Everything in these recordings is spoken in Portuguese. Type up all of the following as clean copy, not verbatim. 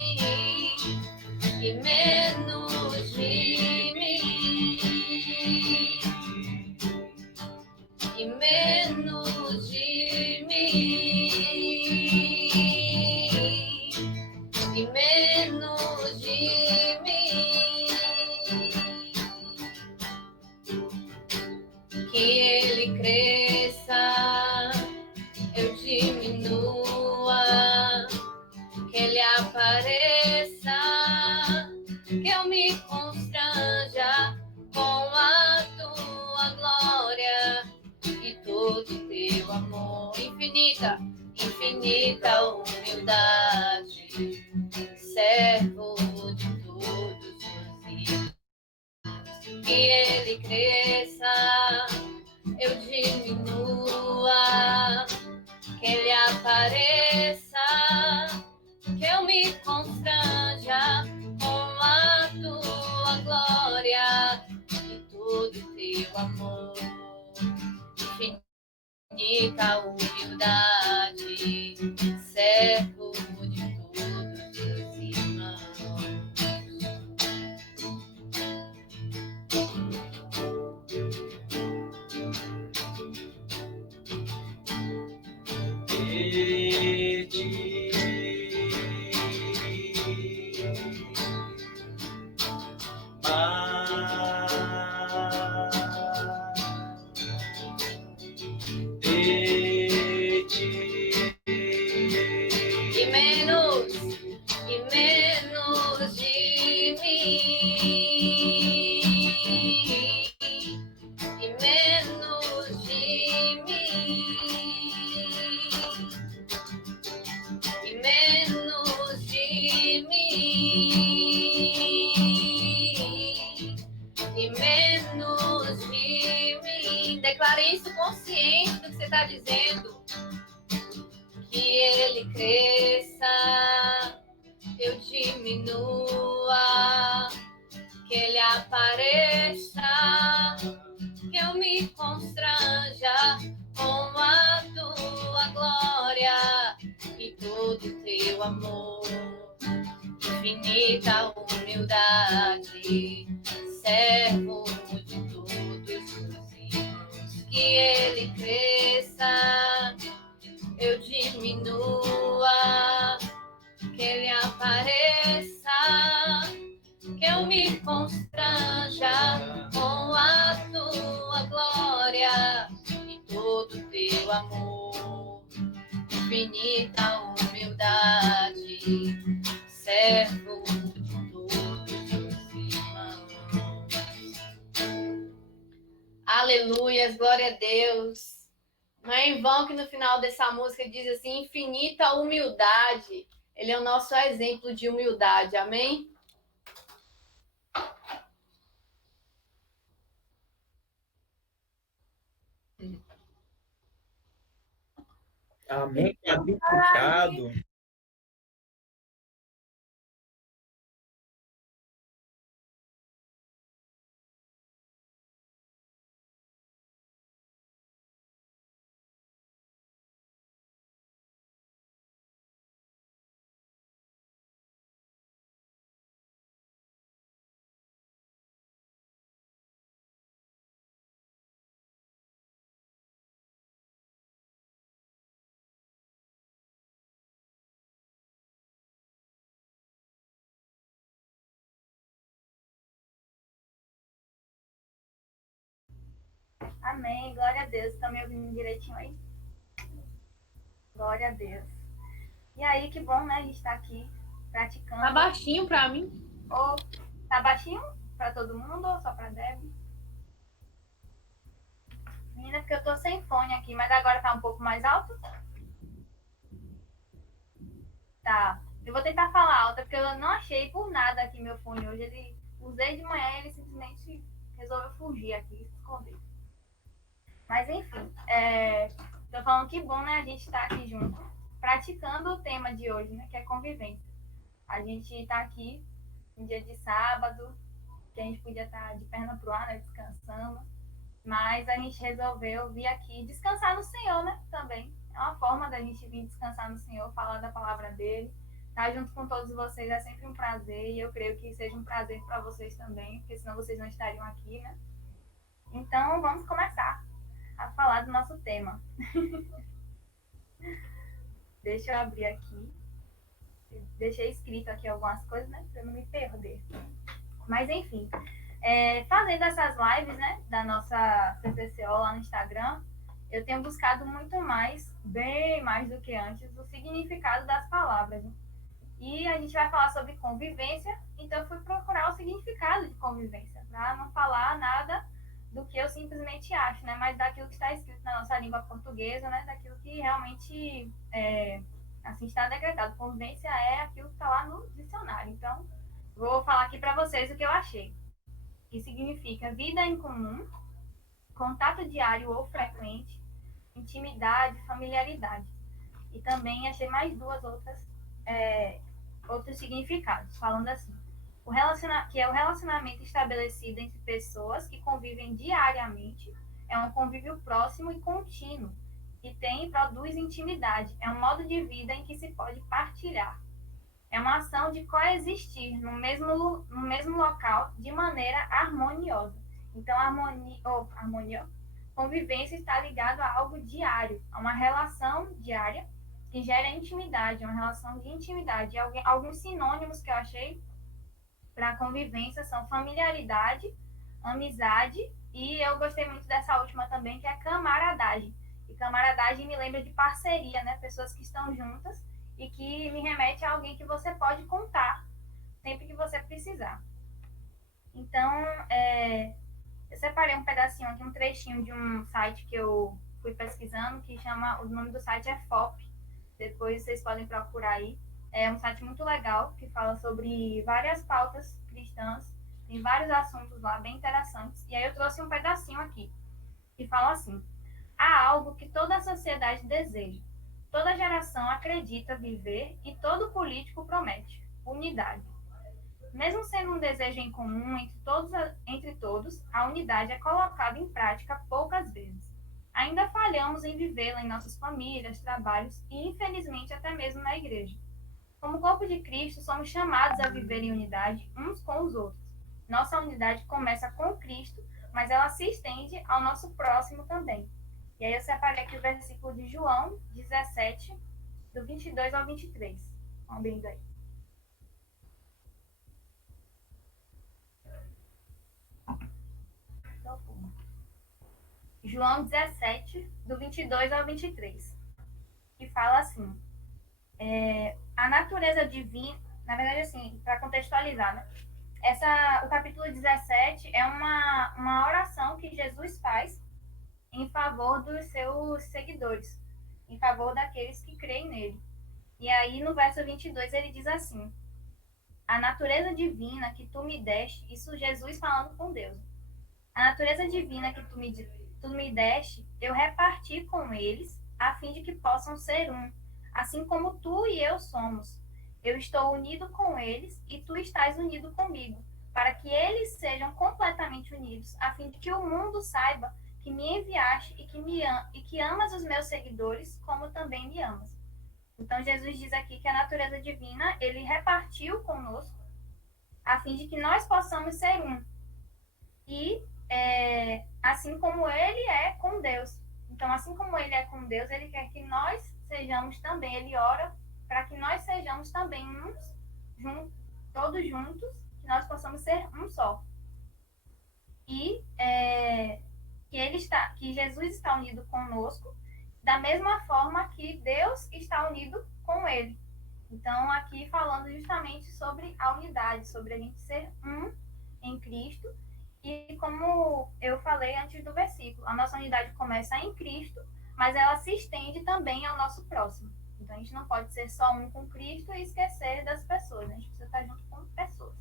e menos de mim, e menos de mim, e menos de mim. Que ele cresça, eu diminua, que ele apareça, que eu me constranja com a tua glória e todo teu amor. Infinita, infinita humildade, servo de todos os irmãos. Que ele cresça, eu diminua, que ele apareça, que eu me constranja com a tua glória e todo teu amor. Infinita humildade, servo de todos os irmãos. E menos de mim, e menos de mim, e menos de mim, e menos de mim. Declare isso consciente do que você está dizendo. Que ele cresça, eu diminua, que ele apareça, que eu me constranja com a tua glória e todo teu amor. Infinita humildade, servo de todos os irmãos. Que ele cresça, eu diminua, que ele apareça, que eu me constranja com a tua glória e todo teu amor. Infinita humildade, servo de todos os irmãos. Aleluias, glória a Deus. Não é em vão que no final dessa música diz assim, infinita humildade. Ele é o nosso exemplo de humildade, amém? Amém, quadruplicado. Amém, glória a Deus. Estão me ouvindo direitinho aí? Glória a Deus. E aí, que bom, né? A gente tá aqui praticando. Tá baixinho pra mim? Ou tá baixinho pra todo mundo ou só pra Deb? Menina, porque eu tô sem fone aqui, mas agora tá um pouco mais alto? Tá. Eu vou tentar falar alto, porque eu não achei por nada aqui meu fone hoje. Ele usei de manhã e ele simplesmente resolveu fugir aqui, se esconder. Mas enfim, tô falando que bom, né? A gente tá aqui junto, praticando o tema de hoje, né? Que é convivência. A gente tá aqui um dia de sábado, que a gente podia estar de perna pro ar, né? Descansando. Mas a gente resolveu vir aqui descansar no Senhor, né? Também. É uma forma da gente vir descansar no Senhor, falar da palavra dele, Estar junto com todos vocês é sempre um prazer e eu creio que seja um prazer para vocês também, porque senão vocês não estariam aqui, né? Então, vamos começar a falar do nosso tema. Deixa eu abrir aqui. Deixei escrito aqui algumas coisas, né? Para não me perder. Mas, enfim, fazendo essas lives, né? Da nossa CPCO lá no Instagram, eu tenho buscado muito mais, bem mais do que antes, o significado das palavras. Né? E a gente vai falar sobre convivência, então eu fui procurar o significado de convivência, para não falar nada do que eu simplesmente acho, né? Mas daquilo que está escrito na nossa língua portuguesa, né? Daquilo que realmente assim está decretado. Convivência é aquilo que está lá no dicionário. Então, vou falar aqui para vocês o que eu achei. Que significa vida em comum, contato diário ou frequente, intimidade, familiaridade. E também achei mais duas outros significados, falando assim. Que é o relacionamento estabelecido entre pessoas que convivem diariamente, é um convívio próximo e contínuo, que tem e produz intimidade, é um modo de vida em que se pode partilhar. É uma ação de coexistir no mesmo local de maneira harmoniosa. Então, convivência está ligado a algo diário, a uma relação diária que gera intimidade, uma relação de intimidade. E alguns sinônimos que eu achei para convivência são familiaridade, amizade e eu gostei muito dessa última também, que é camaradagem. E camaradagem me lembra de parceria, né? Pessoas que estão juntas e que me remete a alguém que você pode contar sempre que você precisar. Então, eu separei um pedacinho aqui, um trechinho de um site que eu fui pesquisando, que chama, o nome do site é FOP. Depois vocês podem procurar aí. É um site muito legal, que fala sobre várias pautas cristãs, tem vários assuntos lá bem interessantes. E aí eu trouxe um pedacinho aqui, que fala assim: há algo que toda a sociedade deseja, toda geração acredita viver e todo político promete: unidade. Mesmo sendo um desejo em comum entre todos, a unidade é colocada em prática poucas vezes. Ainda falhamos em vivê-la em nossas famílias, trabalhos e, infelizmente, até mesmo na igreja. Como corpo de Cristo, somos chamados a viver em unidade uns com os outros. Nossa unidade começa com Cristo, mas ela se estende ao nosso próximo também. E aí eu separei aqui o versículo de João 17, do 22 ao 23. Vamos abrindo aí. João 17, do 22 ao 23, que fala assim, a natureza divina, na verdade assim, para contextualizar, né? O capítulo 17 é uma oração que Jesus faz em favor dos seus seguidores, em favor daqueles que creem nele. E aí no verso 22 ele diz assim, a natureza divina que tu me deste, isso Jesus falando com Deus, a natureza divina que tu me deste, eu reparti com eles, a fim de que possam ser um, assim como tu e eu somos. Eu estou unido com eles e tu estás unido comigo, para que eles sejam completamente unidos, a fim de que o mundo saiba que me enviaste e que amas os meus seguidores, como também me amas. Então Jesus diz aqui que a natureza divina, ele repartiu conosco, a fim de que nós possamos ser um. E assim como ele é com Deus. Então, assim como ele é com Deus, ele quer que nós sejamos também. Ele ora para que nós sejamos também todos juntos, que nós possamos ser um só. E que Jesus está unido conosco, da mesma forma que Deus está unido com ele. Então, aqui falando justamente sobre a unidade, sobre a gente ser um em Cristo. E como eu falei antes do versículo, a nossa unidade começa em Cristo, mas ela se estende também ao nosso próximo. Então a gente não pode ser só um com Cristo e esquecer das pessoas, né? A gente precisa estar junto com pessoas.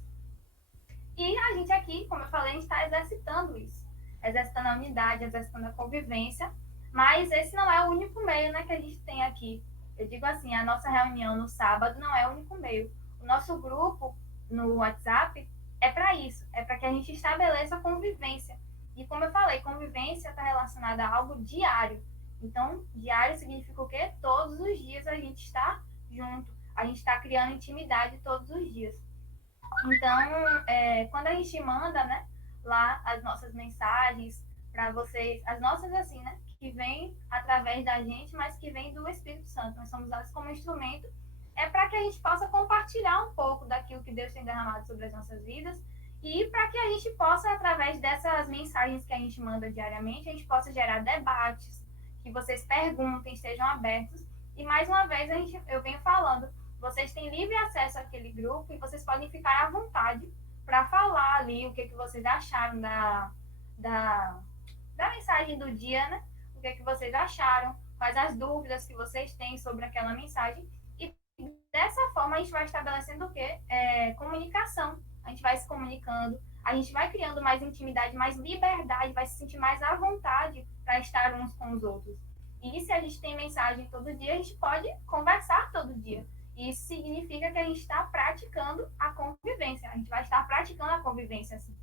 E a gente aqui, como eu falei, a gente está exercitando isso. Exercitando a unidade, exercitando a convivência, mas esse não é o único meio, né, que a gente tem aqui. Eu digo assim, a nossa reunião no sábado não é o único meio. O nosso grupo no WhatsApp é para isso, é para que a gente estabeleça a convivência. E como eu falei, convivência está relacionada a algo diário. Então, diário significa o quê? Todos os dias a gente está junto. a gente está criando intimidade todos os dias. Então, quando a gente manda, né, lá as nossas mensagens para vocês, as nossas assim, né, que vêm através da gente, mas que vêm do Espírito Santo, nós somos usados como instrumento, é para que a gente possa compartilhar um pouco daquilo que Deus tem derramado sobre as nossas vidas e para que a gente possa, através dessas mensagens que a gente manda diariamente, a gente possa gerar debates, que vocês perguntem, estejam abertos. E mais uma vez, eu venho falando, vocês têm livre acesso àquele grupo e vocês podem ficar à vontade para falar ali o que vocês acharam da, da mensagem do dia, né? O que vocês acharam, quais as dúvidas que vocês têm sobre aquela mensagem. E dessa forma a gente vai estabelecendo o quê? Comunicação. A gente vai se comunicando, a gente vai criando mais intimidade, mais liberdade, vai se sentir mais à vontade para estar uns com os outros. E se a gente tem mensagem todo dia, a gente pode conversar todo dia. Isso significa que a gente está praticando a convivência. A gente vai estar praticando a convivência assim.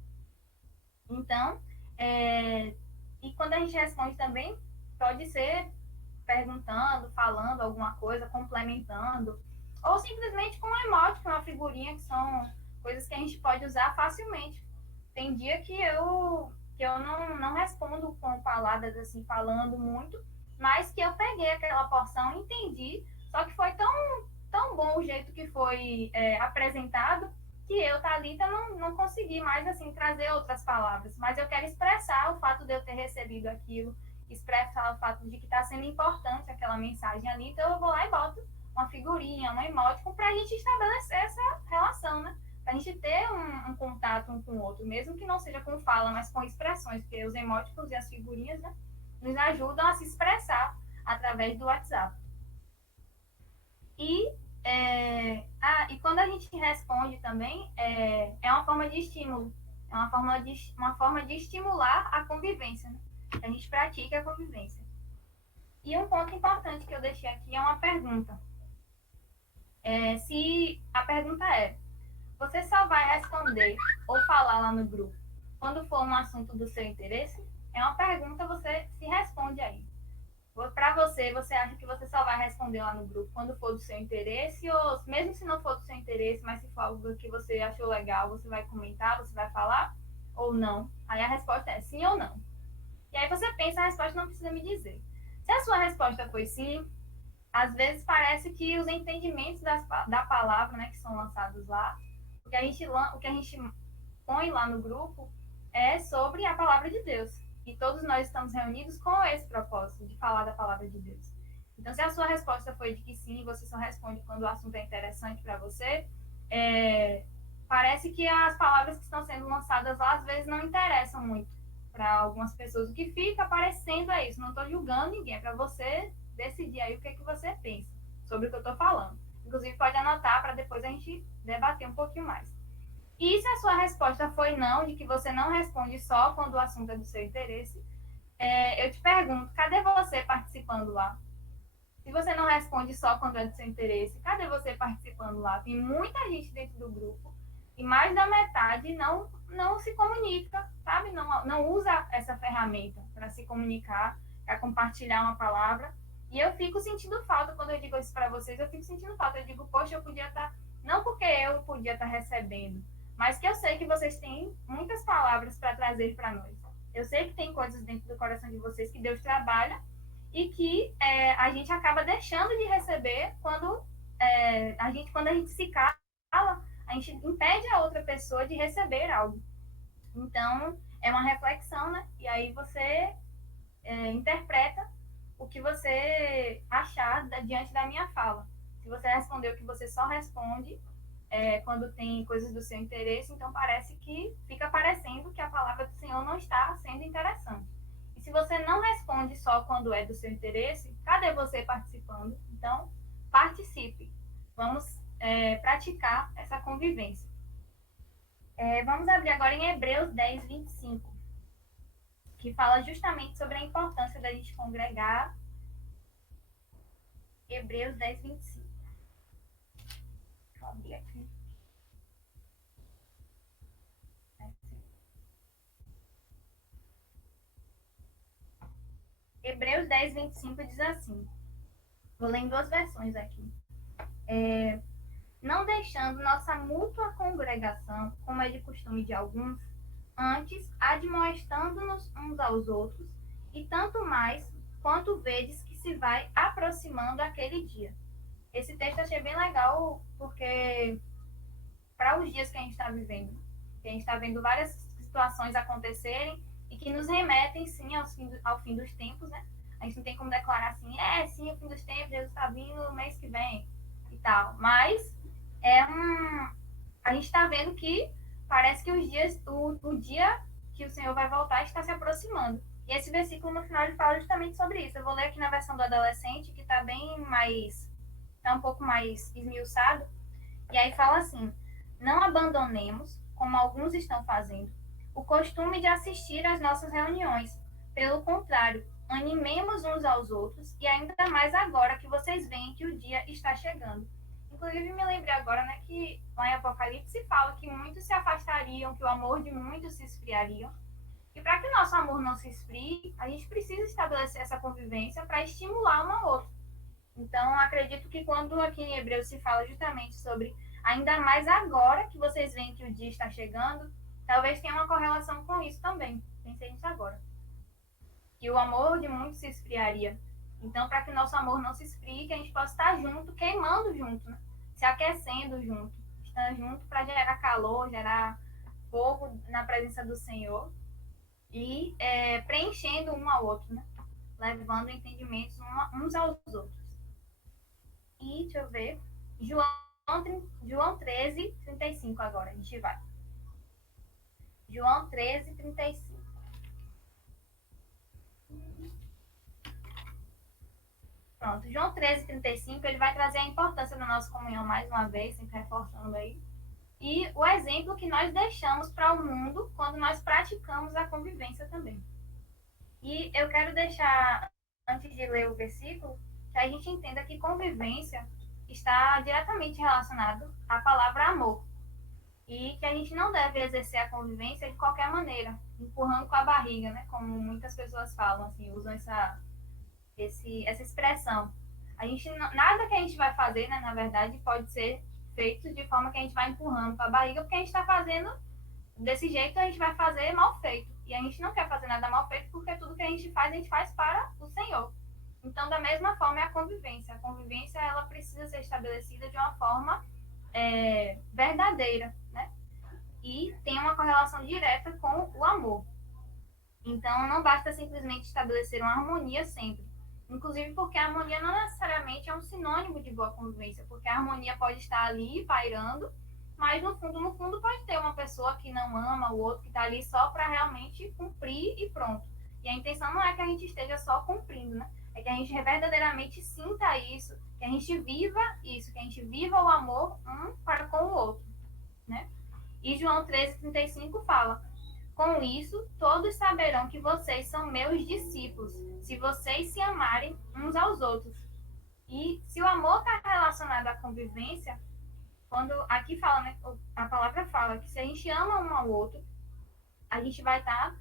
Então, e quando a gente responde também, pode ser perguntando, falando alguma coisa, complementando, ou simplesmente com um emoji, com uma figurinha, que são coisas que a gente pode usar facilmente. Tem dia que eu não respondo com palavras assim, falando muito, mas que eu peguei aquela porção, entendi, só que foi tão bom o jeito que foi apresentado, que eu, Thalita, não consegui mais assim trazer outras palavras, mas eu quero expressar o fato de eu ter recebido aquilo, expressar o fato de que está sendo importante aquela mensagem ali, então eu vou lá e boto uma figurinha, um emoticon, para a gente estabelecer essa relação, né? Para a gente ter um contato um com o outro, mesmo que não seja com fala, mas com expressões, porque os emoticons e as figurinhas, né, nos ajudam a se expressar através do WhatsApp. E quando a gente responde também, é uma forma de estímulo, é uma forma de estimular a convivência, né? A gente pratica a convivência. E um ponto importante que eu deixei aqui é uma pergunta. Se a pergunta você só vai responder ou falar lá no grupo quando for um assunto do seu interesse? É uma pergunta, você se responde aí. Para você acha que você só vai responder lá no grupo quando for do seu interesse, ou mesmo se não for do seu interesse, mas se for algo que você achou legal, você vai comentar, você vai falar, ou não? Aí a resposta é sim ou não. E aí você pensa, a resposta não precisa me dizer. Se a sua resposta foi sim, às vezes parece que os entendimentos da palavra, né, que são lançados lá, o que a gente põe lá no grupo é sobre a palavra de Deus. E todos nós estamos reunidos com esse propósito, de falar da palavra de Deus. Então, se a sua resposta foi de que sim, você só responde quando o assunto é interessante para você, parece que as palavras que estão sendo lançadas lá, às vezes, não interessam muito para algumas pessoas. O que fica parecendo é isso. Não estou julgando ninguém, é para você decidir aí o que é que você pensa sobre o que eu estou falando. Inclusive, pode anotar para depois a gente debater um pouquinho mais. E se a sua resposta foi não, de que você não responde só quando o assunto é do seu interesse, eu te pergunto, cadê você participando lá? Se você não responde só quando é do seu interesse, cadê você participando lá? Tem muita gente dentro do grupo e mais da metade não se comunica, sabe? Não usa essa ferramenta para se comunicar, para compartilhar uma palavra. E eu fico sentindo falta, quando eu digo isso para vocês, eu fico sentindo falta. Eu digo, poxa, eu podia estar, não porque eu podia estar recebendo, mas que eu sei que vocês têm muitas palavras para trazer para nós. Eu sei que tem coisas dentro do coração de vocês que Deus trabalha e que a gente acaba deixando de receber quando a gente se cala, a gente impede a outra pessoa de receber algo. Então, é uma reflexão, né? E aí você interpreta o que você achar diante da minha fala. Se você respondeu que você só responde quando tem coisas do seu interesse, então parece que fica parecendo que a palavra do Senhor não está sendo interessante. E se você não responde só quando é do seu interesse, cadê você participando? Então, participe. Vamos praticar essa convivência. Vamos abrir agora em Hebreus 10, 25, que fala justamente sobre a importância da gente congregar. Hebreus 10, 25. Deixa eu abrir aqui. Hebreus 10, 25 diz assim. Vou ler em duas versões aqui. não deixando nossa mútua congregação, como é de costume de alguns, antes admoestando-nos uns aos outros, e tanto mais quanto vedes que se vai aproximando aquele dia. Esse texto eu achei bem legal, porque para os dias que a gente está vivendo, que a gente está vendo várias situações acontecerem e que nos remetem, sim, ao fim dos tempos, né? A gente não tem como declarar assim, sim, o fim dos tempos, Jesus está vindo no mês que vem e tal. Mas a gente está vendo que parece que o dia que o Senhor vai voltar está se aproximando. E esse versículo no final ele fala justamente sobre isso. Eu vou ler aqui na versão do adolescente, que está está um pouco mais esmiuçado. E aí fala assim: não abandonemos, como alguns estão fazendo, o costume de assistir às nossas reuniões. Pelo contrário, animemos uns aos outros, e ainda mais agora que vocês veem que o dia está chegando. Inclusive, me lembrei agora, né, que lá em Apocalipse fala que muitos se afastariam, que o amor de muitos se esfriaria. E para que o nosso amor não se esfrie, a gente precisa estabelecer essa convivência para estimular um ao outro. Então, acredito que quando aqui em Hebreus se fala justamente sobre ainda mais agora que vocês veem que o dia está chegando, talvez tenha uma correlação com isso também. Pensei nisso agora. Que o amor de muitos se esfriaria. Então, para que o nosso amor não se esfrie, que a gente possa estar junto, queimando junto, né? Se aquecendo junto, estando junto para gerar calor, gerar fogo na presença do Senhor e preenchendo um ao outro, né? Levando entendimentos uns aos outros. E, deixa eu ver, João 13, 35 agora, a gente vai. João 13, 35. Pronto, João 13, 35, ele vai trazer a importância da nossa comunhão mais uma vez, sempre reforçando aí. E o exemplo que nós deixamos para o mundo quando nós praticamos a convivência também. E eu quero deixar, antes de ler o versículo, que a gente entenda que convivência está diretamente relacionado à palavra amor. E que a gente não deve exercer a convivência de qualquer maneira, empurrando com a barriga, né? Como muitas pessoas falam, assim, usam essa expressão. Nada que a gente vai fazer, né, na verdade, pode ser feito de forma que a gente vai empurrando com a barriga, porque a gente está fazendo desse jeito, a gente vai fazer mal feito. E a gente não quer fazer nada mal feito, porque tudo que a gente faz para o Senhor. Então, da mesma forma, é a convivência. A convivência, ela precisa ser estabelecida de uma forma verdadeira, né? E tem uma correlação direta com o amor. Então, não basta simplesmente estabelecer uma harmonia sempre. Inclusive porque a harmonia não necessariamente é um sinônimo de boa convivência, porque a harmonia pode estar ali pairando, mas no fundo pode ter uma pessoa que não ama o outro, que está ali só para realmente cumprir e pronto. E a intenção não é que a gente esteja só cumprindo, né? É que a gente verdadeiramente sinta isso, que a gente viva isso, que a gente viva o amor um para com o outro, né? E João 13,35 fala: com isso, todos saberão que vocês são meus discípulos, se vocês se amarem uns aos outros. E se o amor está relacionado à convivência, quando aqui fala, né, a palavra fala que se a gente ama um ao outro, a gente vai estar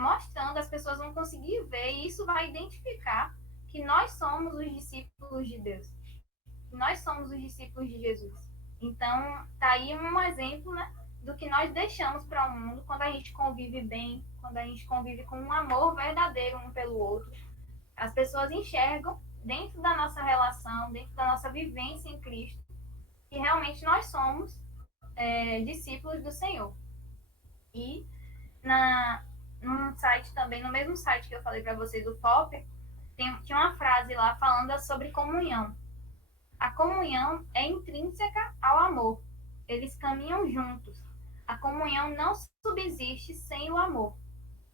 mostrando, as pessoas vão conseguir ver, e isso vai identificar que nós somos os discípulos de Deus. Que nós somos os discípulos de Jesus. Então, tá aí um exemplo, né, do que nós deixamos para o mundo quando a gente convive bem, quando a gente convive com um amor verdadeiro um pelo outro. As pessoas enxergam dentro da nossa relação, dentro da nossa vivência em Cristo, que realmente nós somos discípulos do Senhor. E num site também, no mesmo site que eu falei para vocês, o FOP, tinha uma frase lá falando sobre comunhão. A comunhão é intrínseca ao amor. Eles caminham juntos. A comunhão não subsiste sem o amor.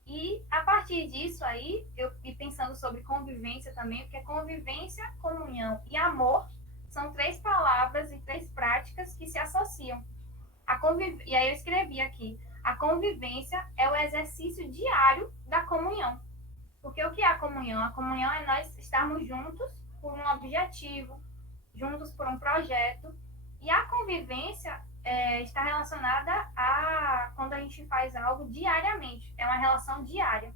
E a partir disso aí, eu fui pensando sobre convivência também, porque convivência, comunhão e amor são 3 palavras e 3 práticas que se associam. E aí eu escrevi aqui: a convivência é o exercício diário da comunhão. Porque o que é a comunhão? A comunhão é nós estarmos juntos por um objetivo, juntos por um projeto. E a convivência está relacionada a quando a gente faz algo diariamente. É uma relação diária.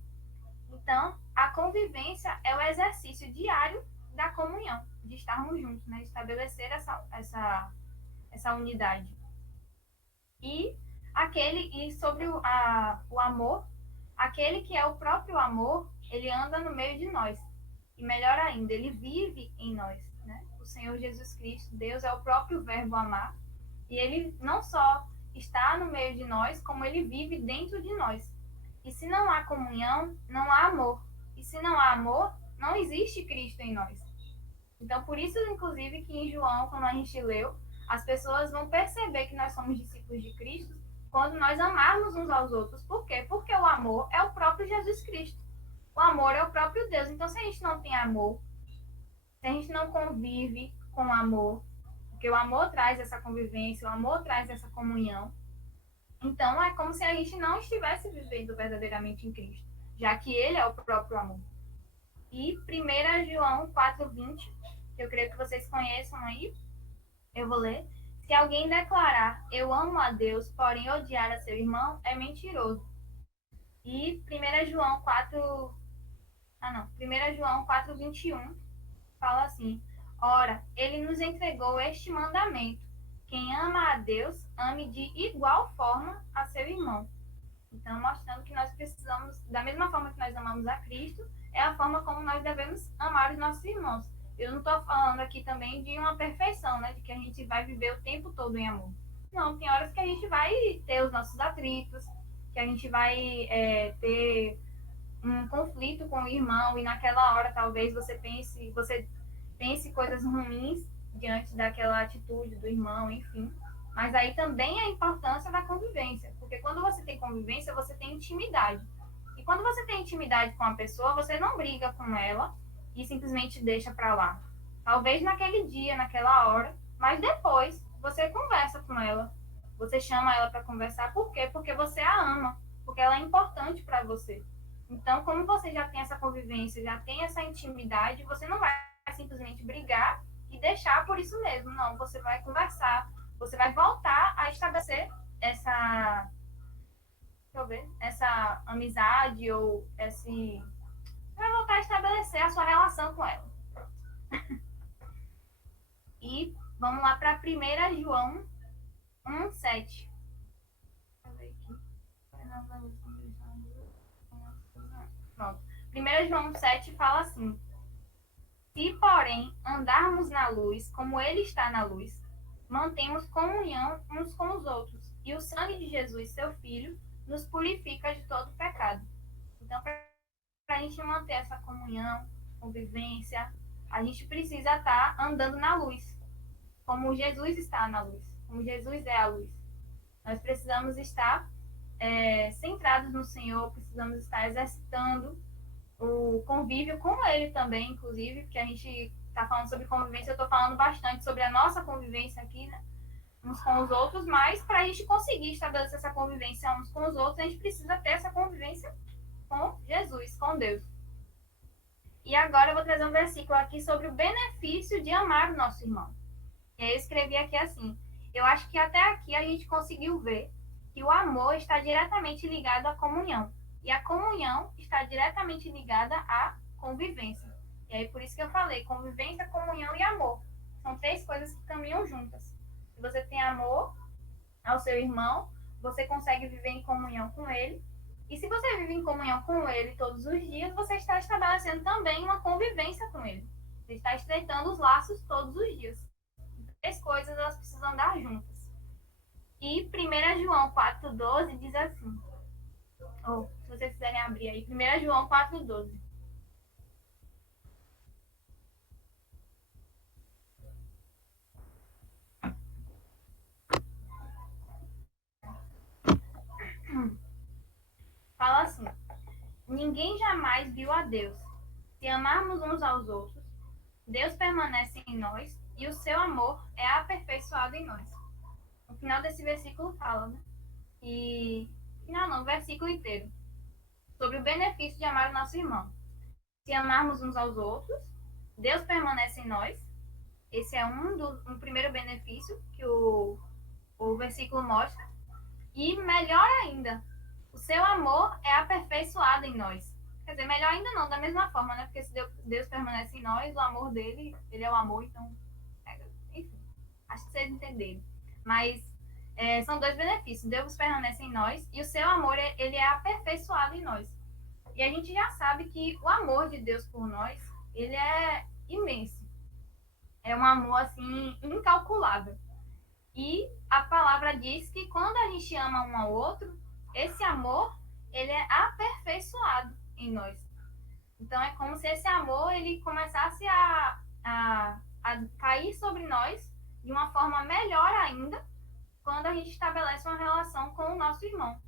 Então, a convivência é o exercício diário da comunhão, de estarmos juntos, né? Estabelecer essa unidade. E sobre o amor, aquele que é o próprio amor, ele anda no meio de nós. E melhor ainda, ele vive em nós, né? O Senhor Jesus Cristo, Deus é o próprio verbo amar, e ele não só está no meio de nós, como ele vive dentro de nós. E se não há comunhão, não há amor. E se não há amor, não existe Cristo em nós. Então, por isso, inclusive, que em João, quando a gente leu, as pessoas vão perceber que nós somos discípulos de Cristo quando nós amarmos uns aos outros. Por quê? Porque o amor é o próprio Jesus Cristo. O amor é o próprio Deus. Então, se a gente não tem amor, se a gente não convive com amor, porque o amor traz essa convivência, o amor traz essa comunhão, então é como se a gente não estivesse vivendo verdadeiramente em Cristo, já que ele é o próprio amor. E 1 João 4,20, que eu creio que vocês conheçam aí, eu vou ler. Se alguém declarar, eu amo a Deus, porém odiar a seu irmão, é mentiroso. E 1 João 4,21 fala assim: ora, ele nos entregou este mandamento: quem ama a Deus, ame de igual forma a seu irmão. Então, mostrando que nós precisamos, da mesma forma que nós amamos a Cristo, é a forma como nós devemos amar os nossos irmãos. Eu não estou falando aqui também de uma perfeição, né? De que a gente vai viver o tempo todo em amor. Não, tem horas que a gente vai ter os nossos atritos, que a gente vai ter um conflito com o irmão, e naquela hora talvez você pense coisas ruins diante daquela atitude do irmão, enfim. Mas aí também a importância da convivência, porque quando você tem convivência, você tem intimidade. E quando você tem intimidade com a pessoa, você não briga com ela e simplesmente deixa para lá. Talvez naquele dia, naquela hora, mas depois você conversa com ela. Você chama ela para conversar. Por quê? Porque você a ama, porque ela é importante para você. Então, como você já tem essa convivência, já tem essa intimidade, você não vai simplesmente brigar e deixar por isso mesmo. Não, você vai conversar, você vai voltar a estabelecer essa amizade ou vai voltar a estabelecer a sua relação com ela. E vamos lá para 1 João 1,7. Pronto. 1 João 7 fala assim: se, porém, andarmos na luz, como ele está na luz, mantemos comunhão uns com os outros, e o sangue de Jesus, seu Filho, nos purifica de todo pecado. Então, para a gente manter essa comunhão, convivência, a gente precisa estar andando na luz, como Jesus está na luz, como Jesus é a luz. Nós precisamos estar centrados no Senhor, precisamos estar exercitando o convívio com Ele também, inclusive, porque a gente está falando sobre convivência, eu estou falando bastante sobre a nossa convivência aqui, né, uns com os outros, mas para a gente conseguir estabelecer essa convivência uns com os outros, a gente precisa ter essa convivência com Jesus, com Deus. E agora eu vou trazer um versículo aqui sobre o benefício de amar o nosso irmão. E aí eu escrevi aqui assim: eu acho que até aqui a gente conseguiu ver que o amor está diretamente ligado à comunhão. E a comunhão está diretamente ligada à convivência. E aí por isso que eu falei, convivência, comunhão e amor. São três coisas que caminham juntas. Se você tem amor ao seu irmão, você consegue viver em comunhão com ele. E se você vive em comunhão com ele todos os dias, você está estabelecendo também uma convivência com ele. Você está estreitando os laços todos os dias. Três coisas, elas precisam andar juntas. E 1 João 4,12 diz assim, ou se vocês quiserem abrir aí, 1 João 4,12. Fala assim: ninguém jamais viu a Deus. Se amarmos uns aos outros, Deus permanece em nós e o seu amor é aperfeiçoado em nós. No final desse versículo fala, né? O versículo inteiro. Sobre o benefício de amar o nosso irmão. Se amarmos uns aos outros, Deus permanece em nós. Esse é um primeiro benefício que o versículo mostra. E melhor ainda, o seu amor é aperfeiçoado em nós. Quer dizer, melhor ainda não, da mesma forma, né? Porque se Deus permanece em nós, o amor dele, ele é o amor, então, enfim, acho que vocês entenderam. Mas são dois benefícios. Deus permanece em nós e o seu amor, ele é aperfeiçoado em nós. E a gente já sabe que o amor de Deus por nós, ele é imenso. É um amor, assim, incalculável. E a palavra diz que quando a gente ama um ao outro, esse amor, ele é aperfeiçoado em nós. Então é como se esse amor ele começasse a cair sobre nós de uma forma melhor ainda quando a gente estabelece uma relação com o nosso irmão.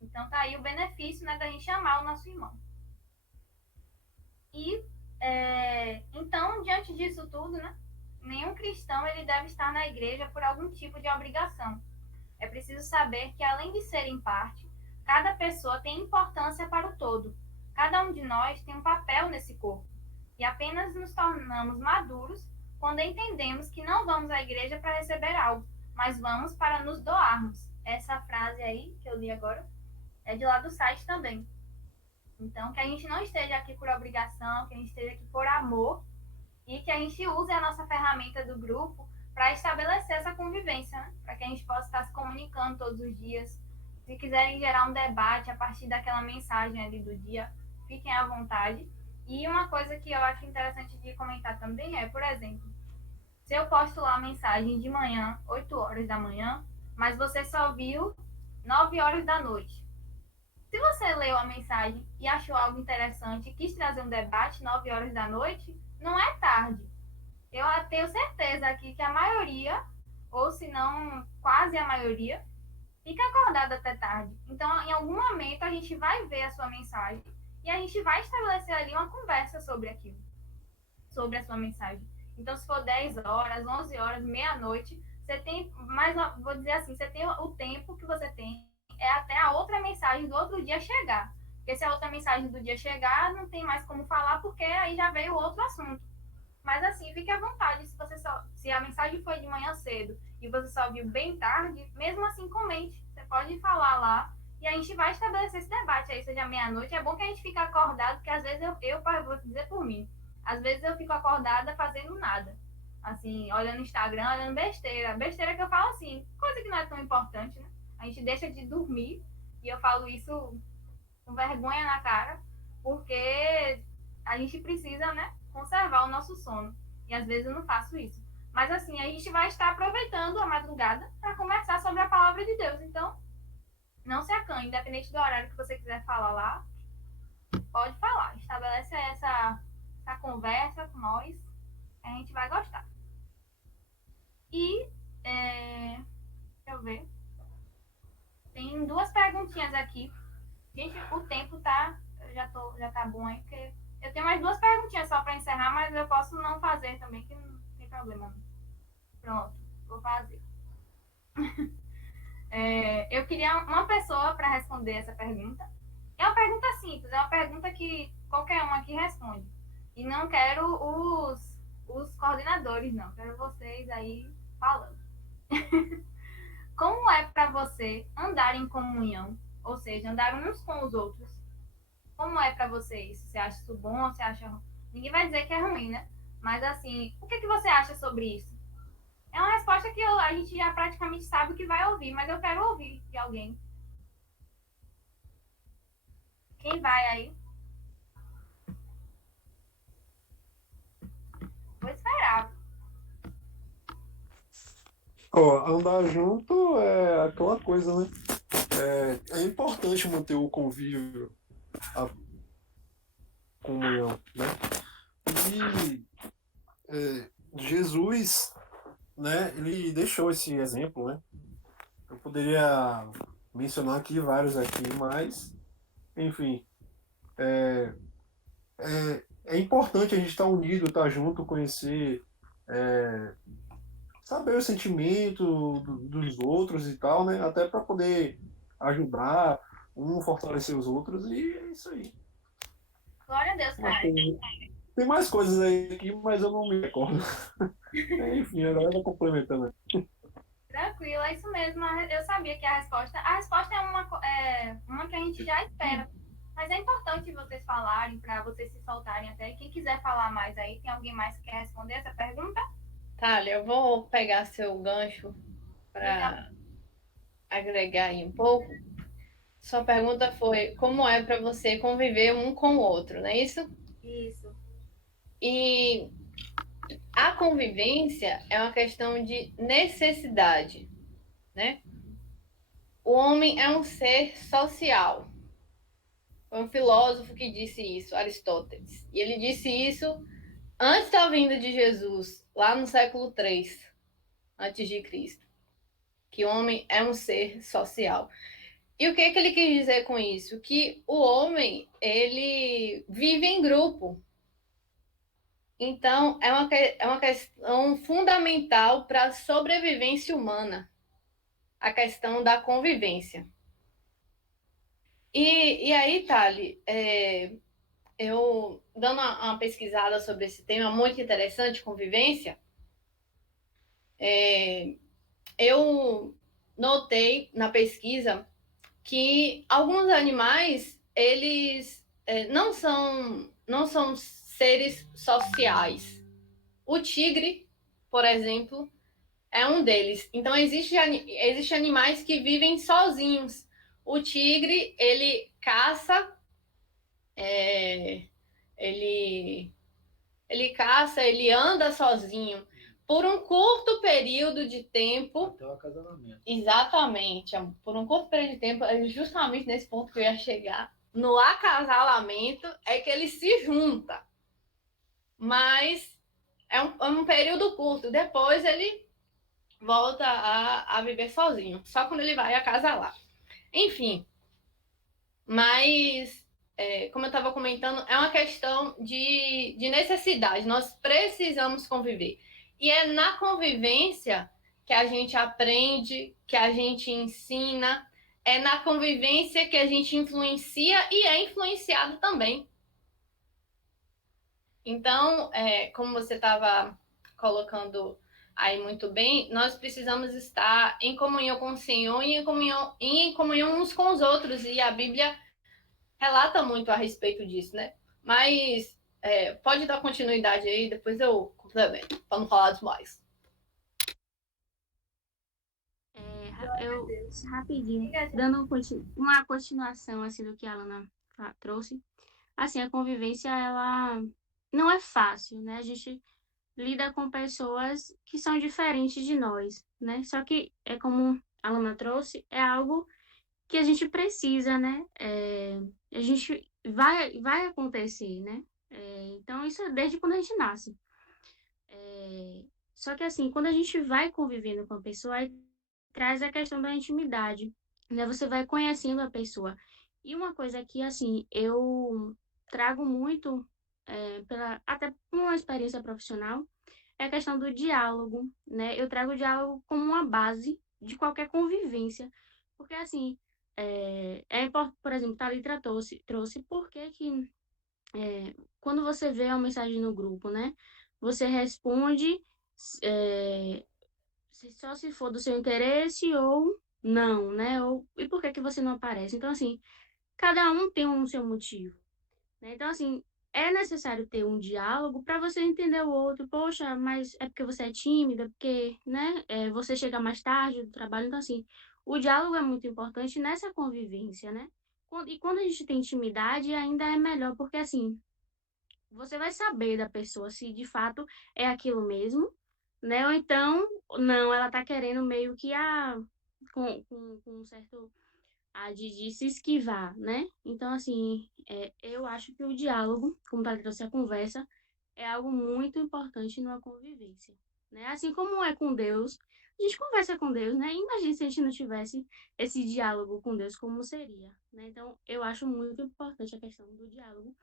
Então tá aí o benefício, né, da gente amar o nosso irmão. E então, diante disso tudo, né, nenhum cristão ele deve estar na igreja por algum tipo de obrigação. É preciso saber que, além de ser em parte, cada pessoa tem importância para o todo. Cada um de nós tem um papel nesse corpo. E apenas nos tornamos maduros quando entendemos que não vamos à igreja para receber algo, mas vamos para nos doarmos. Essa frase aí, que eu li agora, é de lá do site também. Então, que a gente não esteja aqui por obrigação, que a gente esteja aqui por amor e que a gente use a nossa ferramenta do grupo para estabelecer essa convivência, né? Para que a gente possa estar se comunicando todos os dias. Se quiserem gerar um debate a partir daquela mensagem ali do dia, fiquem à vontade. E uma coisa que eu acho interessante de comentar também é, por exemplo, se eu posto lá a mensagem de manhã, 8 horas da manhã, mas você só viu 9 horas da noite. Se você leu a mensagem e achou algo interessante e quis trazer um debate 9 horas da noite, não é tarde. Eu tenho certeza aqui que a maioria, ou se não quase a maioria, fica acordada até tarde. Então, em algum momento, a gente vai ver a sua mensagem e a gente vai estabelecer ali uma conversa sobre aquilo, sobre a sua mensagem. Então, se for 10 horas, 11 horas, meia-noite, você tem, mais, vou dizer assim, você tem o tempo que você tem é até a outra mensagem do outro dia chegar. Porque se a outra mensagem do dia chegar, não tem mais como falar, porque aí já veio outro assunto. Mas assim, fique à vontade. Se a mensagem foi de manhã cedo e você só viu bem tarde, mesmo assim comente. Você pode falar lá e a gente vai estabelecer esse debate aí, seja meia-noite. É bom que a gente fique acordado, porque às vezes eu vou dizer por mim, às vezes eu fico acordada fazendo nada. Assim, olhando o Instagram, olhando besteira. Besteira que eu falo assim, coisa que não é tão importante, né? A gente deixa de dormir e eu falo isso com vergonha na cara, porque a gente precisa, né, conservar o nosso sono. E às vezes eu não faço isso. Mas assim, a gente vai estar aproveitando a madrugada para conversar sobre a palavra de Deus. Então, não se acanhe, independente do horário que você quiser falar lá, pode falar. Estabelece essa conversa com nós, a gente vai gostar. E, deixa eu ver. Tem duas perguntinhas aqui. Gente, o tempo já tá bom aí, porque eu tenho mais duas perguntinhas só para encerrar, mas eu posso não fazer também, que não tem problema. Pronto, vou fazer. Eu queria uma pessoa para responder essa pergunta. É uma pergunta simples, é uma pergunta que qualquer um aqui responde. E não quero os coordenadores, não. Quero vocês aí falando. Como é para você andar em comunhão? Ou seja, andar uns com os outros. Como é para você isso? Você acha isso bom? Você acha ruim? Ninguém vai dizer que é ruim, né? Mas assim, o que você acha sobre isso? É uma resposta que a gente já praticamente sabe o que vai ouvir, mas eu quero ouvir de alguém. Quem vai aí? Vou esperar. Ó, andar junto é aquela coisa, né? É importante manter o convívio, a comunhão, né? E Jesus, né? Ele deixou esse exemplo, né? Eu poderia mencionar aqui vários aqui, mas, enfim, é importante a gente estar unido, estar junto, conhecer, saber o sentimento dos outros e tal, né? Até para poder ajudar, um fortalecer os outros, e é isso aí. Glória a Deus, cara. Tem mais coisas aí aqui, mas eu não me recordo. Enfim, a galera complementando. Tranquilo, é isso mesmo. Eu sabia que a resposta. A resposta é uma que a gente já espera. Mas é importante vocês falarem, para vocês se soltarem até. Quem quiser falar mais aí, tem alguém mais que quer responder essa pergunta? Thalia, eu vou pegar seu gancho para agregar aí um pouco. Sua pergunta foi como é para você conviver um com o outro, não é isso? Isso. E a convivência é uma questão de necessidade, né? O homem é um ser social. Foi um filósofo que disse isso, Aristóteles. E ele disse isso antes da vinda de Jesus, lá no século III, antes de Cristo, que o homem é um ser social. E o que ele quis dizer com isso? Que o homem, ele vive em grupo. Então, é uma questão fundamental para a sobrevivência humana, a questão da convivência. E aí, Thali, eu dando uma pesquisada sobre esse tema muito interessante, convivência, eu notei na pesquisa que alguns animais, eles não são seres sociais. O tigre, por exemplo, é um deles. Então, existe animais que vivem sozinhos. O tigre, ele caça, ele, ele caça, ele anda sozinho por um curto período de tempo. Até o acasalamento. Exatamente. Por um curto período de tempo, é justamente nesse ponto que eu ia chegar. No acasalamento é que ele se junta. Mas é um período curto. Depois ele volta a viver sozinho. Só quando ele vai acasalar. Enfim. Mas, como eu estava comentando, é uma questão de necessidade. Nós precisamos conviver. E é na convivência que a gente aprende, que a gente ensina. É na convivência que a gente influencia e é influenciado também. Então, como você estava colocando aí muito bem, nós precisamos estar em comunhão com o Senhor e em comunhão uns com os outros. E a Bíblia relata muito a respeito disso, né? Mas pode dar continuidade aí, depois eu complemento, para não falar demais. Eu, rapidinho, dando uma continuação assim, do que a Alana trouxe. Assim, a convivência, ela não é fácil, né? A gente lida com pessoas que são diferentes de nós, né? Só que, como a Alana trouxe, é algo que a gente precisa, né? A gente vai acontecer, né? Então, isso é desde quando a gente nasce. Só que, assim, quando a gente vai convivendo com a pessoa, aí traz a questão da intimidade, né? Você vai conhecendo a pessoa. E uma coisa que, assim, eu trago muito, até por uma experiência profissional, é a questão do diálogo, né? Eu trago o diálogo como uma base de qualquer convivência. Porque, assim, importante, por exemplo, Thalita trouxe porque que, quando você vê uma mensagem no grupo, né? Você responde, só se for do seu interesse ou não, né? E por que que você não aparece? Então, assim, cada um tem um seu motivo, né? Então, assim, é necessário ter um diálogo para você entender o outro. Poxa, mas é porque você é tímida, porque, né? Você chega mais tarde do trabalho. Então, assim, o diálogo é muito importante nessa convivência, né? E quando a gente tem intimidade, ainda é melhor, porque, assim, você vai saber da pessoa se de fato é aquilo mesmo, né? Ou então, não, ela tá querendo meio que com um certo de se esquivar, né? Então, assim, eu acho que o diálogo, como tá trouxe a conversa, é algo muito importante numa convivência, né? Assim como é com Deus, a gente conversa com Deus, né? Imagina se a gente não tivesse esse diálogo com Deus, como seria, né? Então, eu acho muito importante a questão do diálogo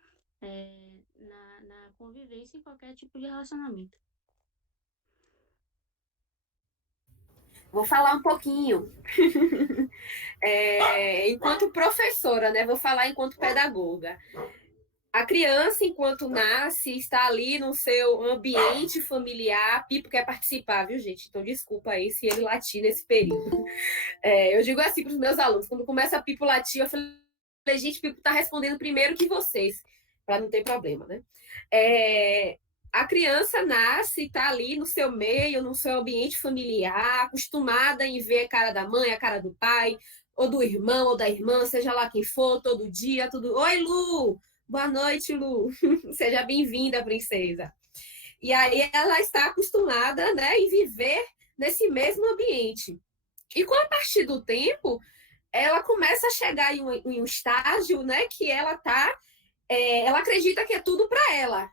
na convivência em qualquer tipo de relacionamento. Vou falar um pouquinho. Enquanto professora, né? Vou falar enquanto pedagoga. A criança, enquanto nasce, está ali no seu ambiente familiar. Pipo quer participar, viu, gente? Então, desculpa aí se ele latir nesse período. Eu digo assim para os meus alunos, quando começa a Pipo latir, eu falei, gente, Pipo está respondendo primeiro que vocês, para não ter problema, né? A criança nasce, está ali no seu meio, no seu ambiente familiar, acostumada em ver a cara da mãe, a cara do pai, ou do irmão, ou da irmã, seja lá quem for, todo dia, tudo. Oi, Lu! Boa noite, Lu! Seja bem-vinda, princesa. E aí ela está acostumada, né, em viver nesse mesmo ambiente. E com a partir do tempo, ela começa a chegar em um estágio, né, que ela ela acredita que é tudo para ela.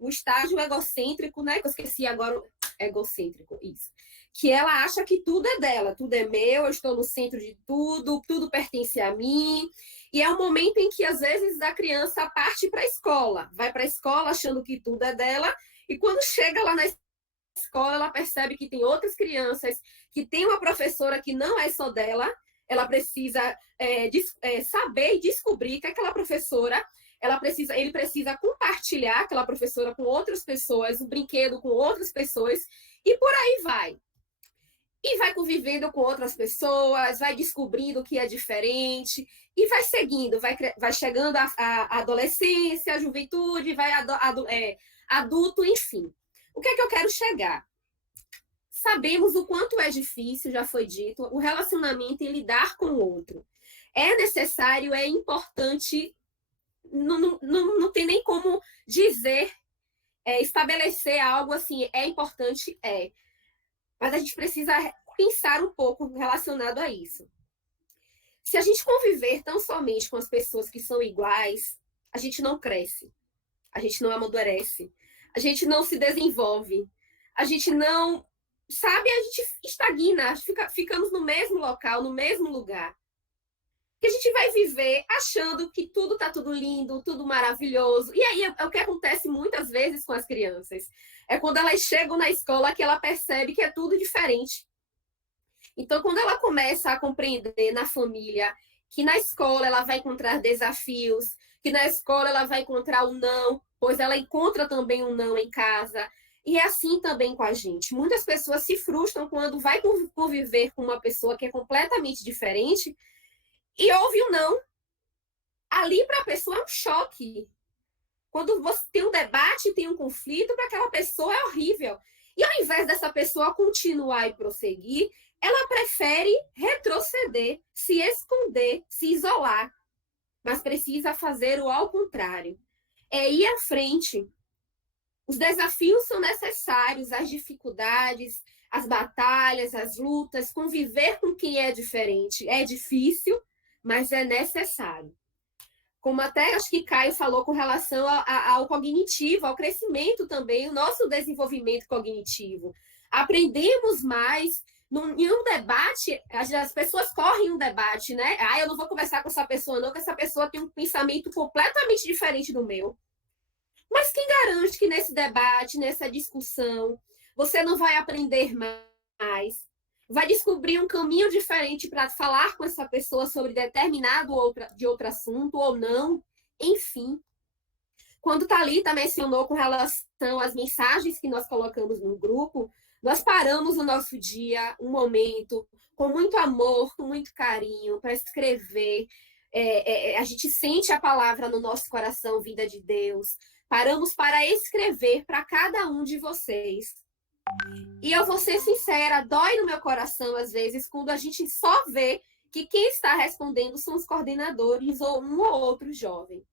Um estágio egocêntrico, né, que eu esqueci agora, egocêntrico, isso. Que ela acha que tudo é dela, tudo é meu, eu estou no centro de tudo, tudo pertence a mim. E é um momento em que, às vezes, a criança parte para a escola, vai para a escola achando que tudo é dela, e quando chega lá na escola, ela percebe que tem outras crianças, que tem uma professora que não é só dela, ela precisa saber e descobrir que aquela professora, ele precisa compartilhar aquela professora com outras pessoas, o brinquedo com outras pessoas, e por aí vai. E vai convivendo com outras pessoas, vai descobrindo o que é diferente, e vai seguindo, vai chegando a adolescência, a juventude, vai adulto, enfim. O que é que eu quero chegar? Sabemos o quanto é difícil, já foi dito, o relacionamento e lidar com o outro. É necessário, é importante, não tem nem como dizer, estabelecer algo assim, é importante, mas a gente precisa pensar um pouco relacionado a isso. Se a gente conviver tão somente com as pessoas que são iguais, a gente não cresce, a gente não amadurece, a gente não se desenvolve, a gente não, sabe, a gente estagna, ficamos no mesmo local, no mesmo lugar. Que a gente vai viver achando que tudo está tudo lindo, tudo maravilhoso. E aí é o que acontece muitas vezes com as crianças. É quando elas chegam na escola que ela percebe que é tudo diferente. Então, quando ela começa a compreender na família que na escola ela vai encontrar desafios, que na escola ela vai encontrar o não, pois ela encontra também um não em casa. E é assim também com a gente. Muitas pessoas se frustram quando vai conviver com uma pessoa que é completamente diferente e ouve um não. Ali para a pessoa é um choque. Quando você tem um debate, tem um conflito, para aquela pessoa é horrível. E ao invés dessa pessoa continuar e prosseguir, ela prefere retroceder, se esconder, se isolar. Mas precisa fazer o ao contrário. É ir à frente. Os desafios são necessários, as dificuldades, as batalhas, as lutas, conviver com quem é diferente. É difícil, mas é necessário. Como até acho que Caio falou com relação ao cognitivo, ao crescimento também, o nosso desenvolvimento cognitivo. Aprendemos mais. Em um debate, as pessoas correm um debate, né? Eu não vou conversar com essa pessoa, não, que essa pessoa tem um pensamento completamente diferente do meu. Mas quem garante que nesse debate, nessa discussão, você não vai aprender mais? Vai descobrir um caminho diferente para falar com essa pessoa sobre determinado outro assunto ou não, enfim. Quando Thalita mencionou com relação às mensagens que nós colocamos no grupo, nós paramos o nosso dia, um momento, com muito amor, com muito carinho, para escrever. A gente sente a palavra no nosso coração, vinda de Deus. Paramos para escrever para cada um de vocês. E eu vou ser sincera, dói no meu coração, às vezes, quando a gente só vê que quem está respondendo são os coordenadores ou um ou outro jovem.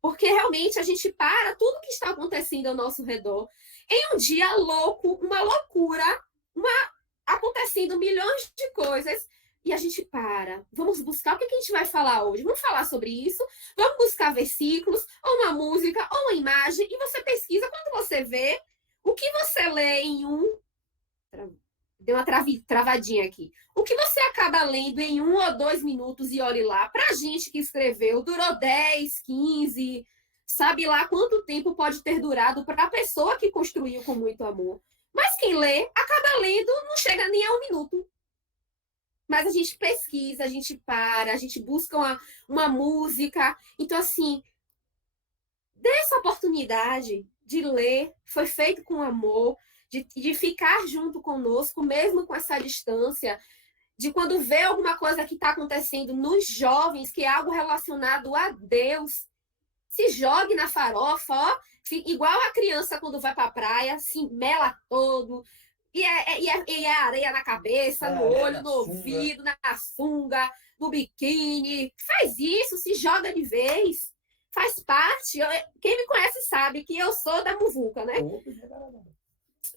Porque realmente a gente para tudo que está acontecendo ao nosso redor em um dia louco, uma loucura, acontecendo milhões de coisas, e a gente para. Vamos buscar, o que a gente vai falar hoje? Vamos falar sobre isso, vamos buscar versículos, ou uma música, ou uma imagem, e você pesquisa, quando você vê, o que você lê em Deu uma travadinha aqui. O que você acaba lendo em 1 ou 2 minutos e olhe lá, para a gente que escreveu, durou 10, 15, sabe lá quanto tempo pode ter durado para a pessoa que construiu com muito amor. Mas quem lê, acaba lendo, não chega nem a 1 minuto. Mas a gente pesquisa, a gente para, a gente busca uma música. Então, assim, dê essa oportunidade de ler, foi feito com amor, de ficar junto conosco, mesmo com essa distância. de quando vê alguma coisa que está acontecendo nos jovens, que é algo relacionado a Deus, se jogue na farofa, ó, igual a criança quando vai para a praia, se mela todo, e é areia na cabeça, no olho, no ouvido, na sunga, no biquíni. Faz isso, se joga de vez. Faz parte. Quem me conhece sabe que eu sou da muvuca, né?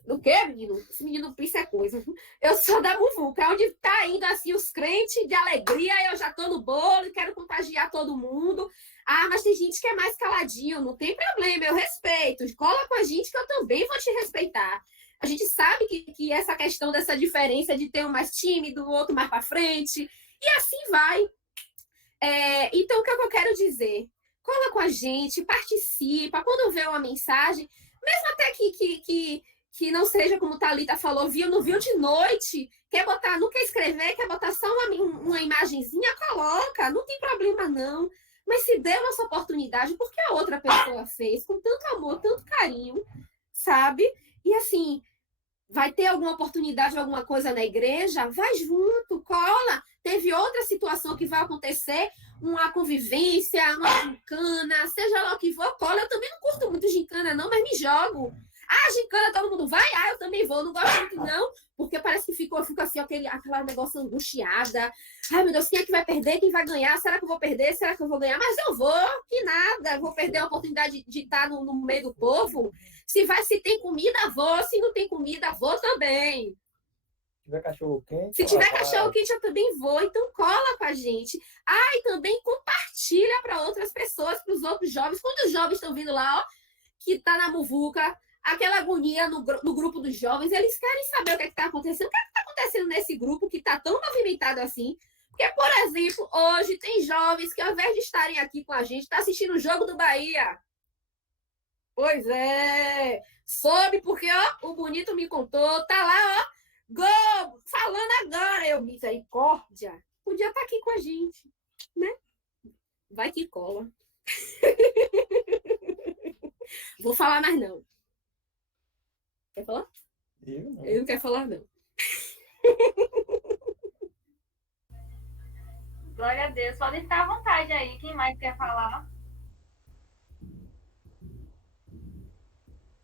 Do quê, menino? Esse menino pensa é coisa. Eu sou da muvuca, onde tá indo assim os crentes de alegria, eu já tô no bolo e quero contagiar todo mundo. Ah, mas tem gente que é mais caladinho, não tem problema, eu respeito. Cola com a gente que eu também vou te respeitar. A gente sabe que essa questão dessa diferença de ter um mais tímido, o outro mais para frente, e assim vai. Então, o que eu quero dizer? Cola com a gente, participa. Quando vê uma mensagem, mesmo até que não seja como Thalita falou, viu, não viu de noite, quer botar, não quer escrever, quer botar só uma imagenzinha, coloca, não tem problema não. Mas se deu essa oportunidade, porque a outra pessoa fez com tanto amor, tanto carinho, sabe? E assim, vai ter alguma oportunidade, alguma coisa na igreja, vai junto, cola. Teve outra situação que vai acontecer, uma convivência, uma gincana, seja lá o que for, cola. Eu também não curto muito gincana, não, mas me jogo. Ah, gincana, todo mundo vai? Ah, eu também vou. Não gosto muito, não, porque parece que fica assim, aquela negócio angustiada. Ai, meu Deus, quem é que vai perder? Quem vai ganhar? Será que eu vou perder? Será que eu vou ganhar? Mas eu vou, que nada. Vou perder a oportunidade de estar no meio do povo. Se tem comida, vou. Se não tem comida, vou também. tiver cachorro quente. Se tiver cachorro quente, eu também vou. Então cola com a gente. Ah, e também compartilha para outras pessoas, para os outros jovens. Quando os jovens estão vindo lá, ó, que tá na muvuca, aquela agonia no grupo dos jovens, eles querem saber o que está acontecendo. O que está acontecendo nesse grupo que está tão movimentado assim? Porque, por exemplo, hoje tem jovens que, ao invés de estarem aqui com a gente, estão assistindo o jogo do Bahia. Pois é. Soube porque, ó, o Bonito me contou. Tá lá, ó. Gol! Falando agora, eu, misericórdia. Podia estar aqui com a gente, né? Vai que cola. Vou falar mais não. Quer falar? Eu não. Eu não quero falar, não. Glória a Deus. Pode ficar à vontade aí. Quem mais quer falar?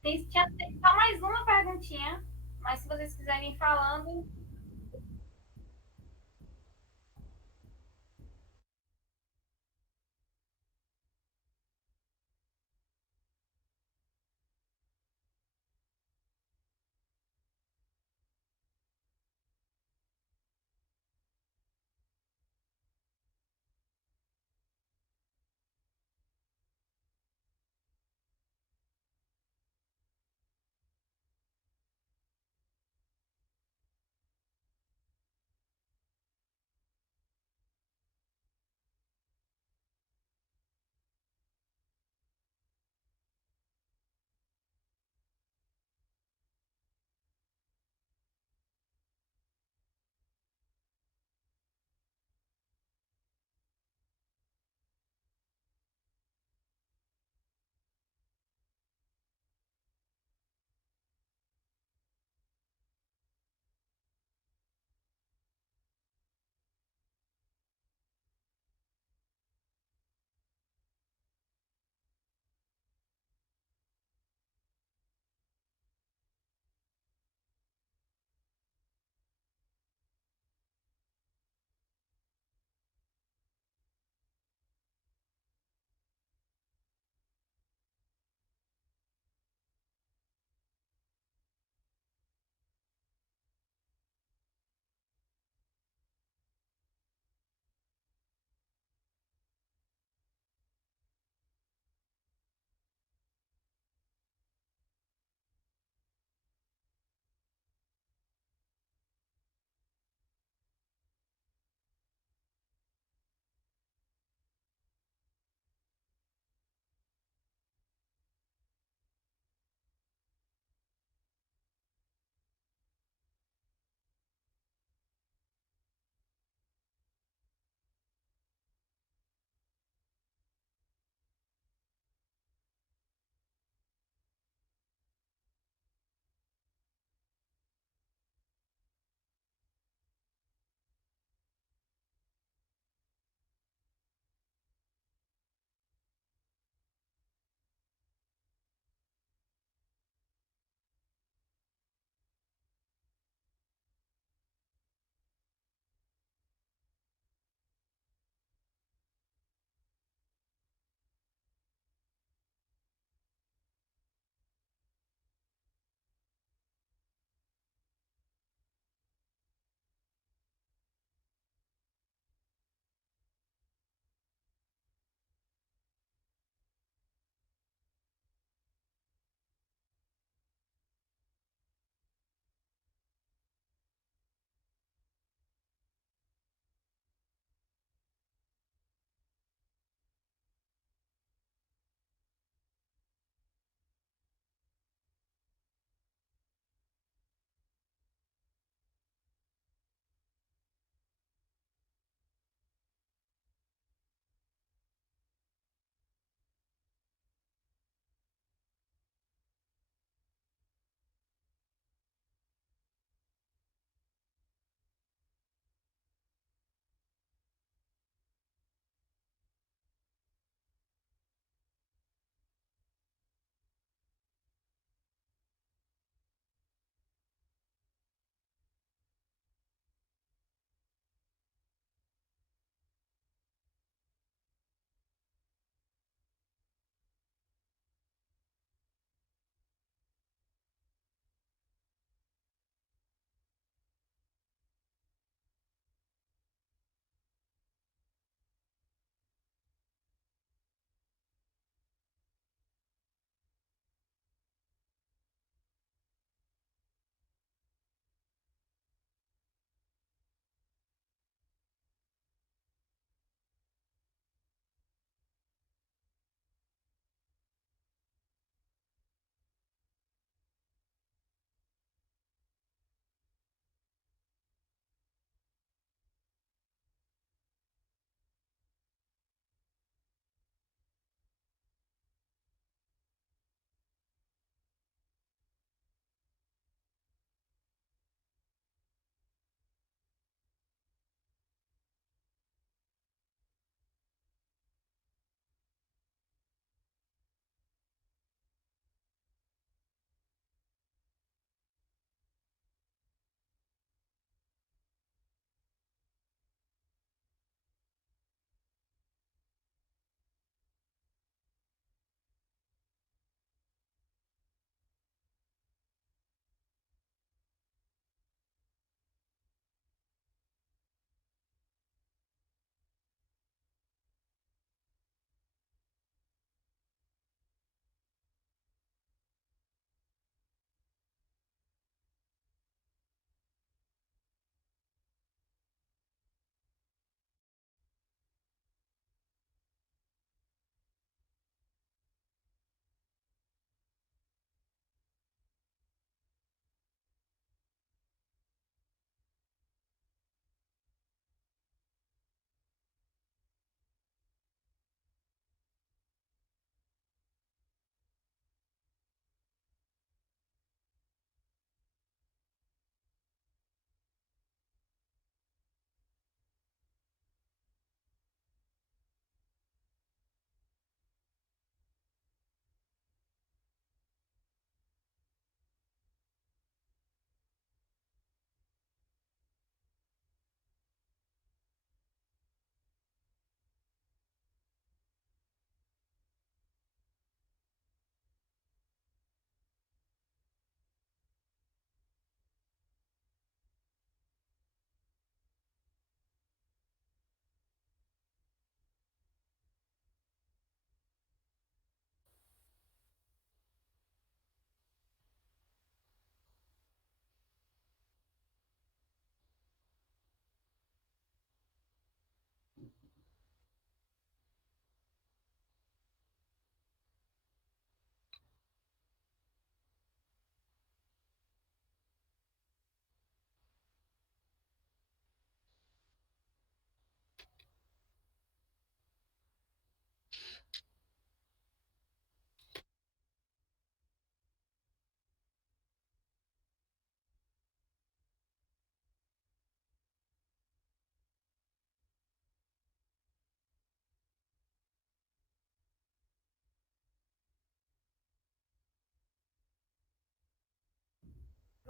Tinha só mais uma perguntinha, mas se vocês quiserem ir falando.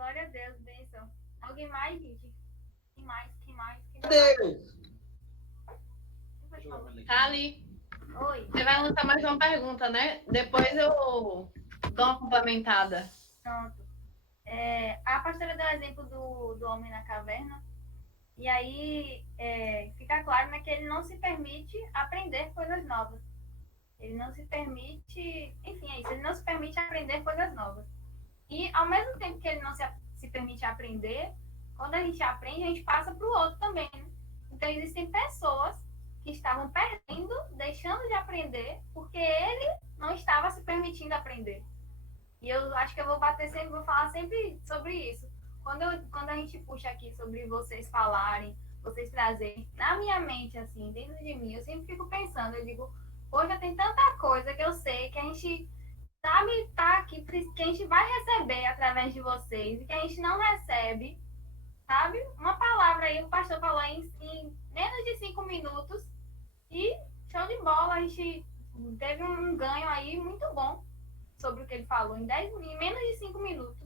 Glória a Deus, bênção. Alguém mais, gente? Quem mais? Deus. Quem foi que falou? Tá ali. Oi, Você vai lançar mais uma pergunta, né? Depois eu dou uma complementada. pronto. A pastora deu o exemplo do homem na caverna. E aí fica claro, né, que ele não se permite aprender coisas novas. Ele não se permite, enfim, é isso, ele não se permite aprender coisas novas. E ao mesmo tempo que ele não se permite aprender, quando a gente aprende, a gente passa para o outro também, né? Então existem pessoas que estavam perdendo, deixando de aprender, porque ele não estava se permitindo aprender. E eu acho que eu vou falar sempre sobre isso. Quando a gente puxa aqui sobre vocês falarem, vocês trazerem, na minha mente, assim, dentro de mim, eu sempre fico pensando, eu digo, hoje tem tanta coisa que eu sei que a gente sabe, tá aqui, que a gente vai receber através de vocês e que a gente não recebe, sabe? Uma palavra aí, o pastor falou em menos de 5 minutos e show de bola, a gente teve um ganho aí muito bom sobre o que ele falou em menos de 5 minutos.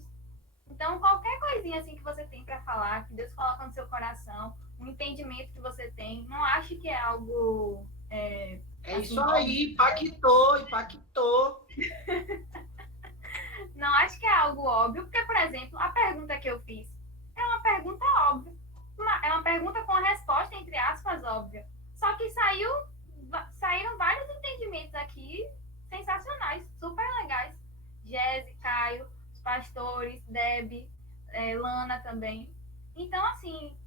Então, qualquer coisinha assim que você tem para falar, que Deus coloca no seu coração, um entendimento que você tem, não ache que é algo. É assim, isso aí, impactou. Não acho que é algo óbvio, porque, por exemplo, a pergunta que eu fiz é uma pergunta óbvia. É uma pergunta com a resposta, entre aspas, óbvia. Só que saíram vários entendimentos aqui sensacionais, super legais. Jéssica, Caio, os pastores, Deb, Lana também. Então, assim,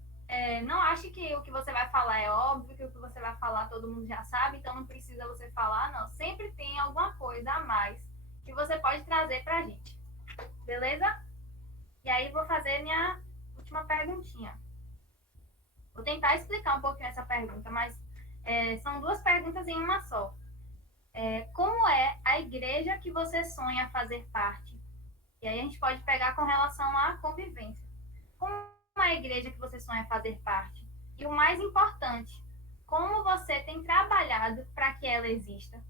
não ache que o que você vai falar é óbvio, que o que você vai falar todo mundo já sabe, então não precisa você falar, não. Sempre tem alguma coisa a mais que você pode trazer pra gente. Beleza? E aí vou fazer minha última perguntinha. Vou tentar explicar um pouquinho essa pergunta, mas são 2 perguntas em uma só. Como é a igreja que você sonha fazer parte? E aí a gente pode pegar com relação à convivência. Como é a igreja que você sonha fazer parte? E o mais importante, como você tem trabalhado para que ela exista?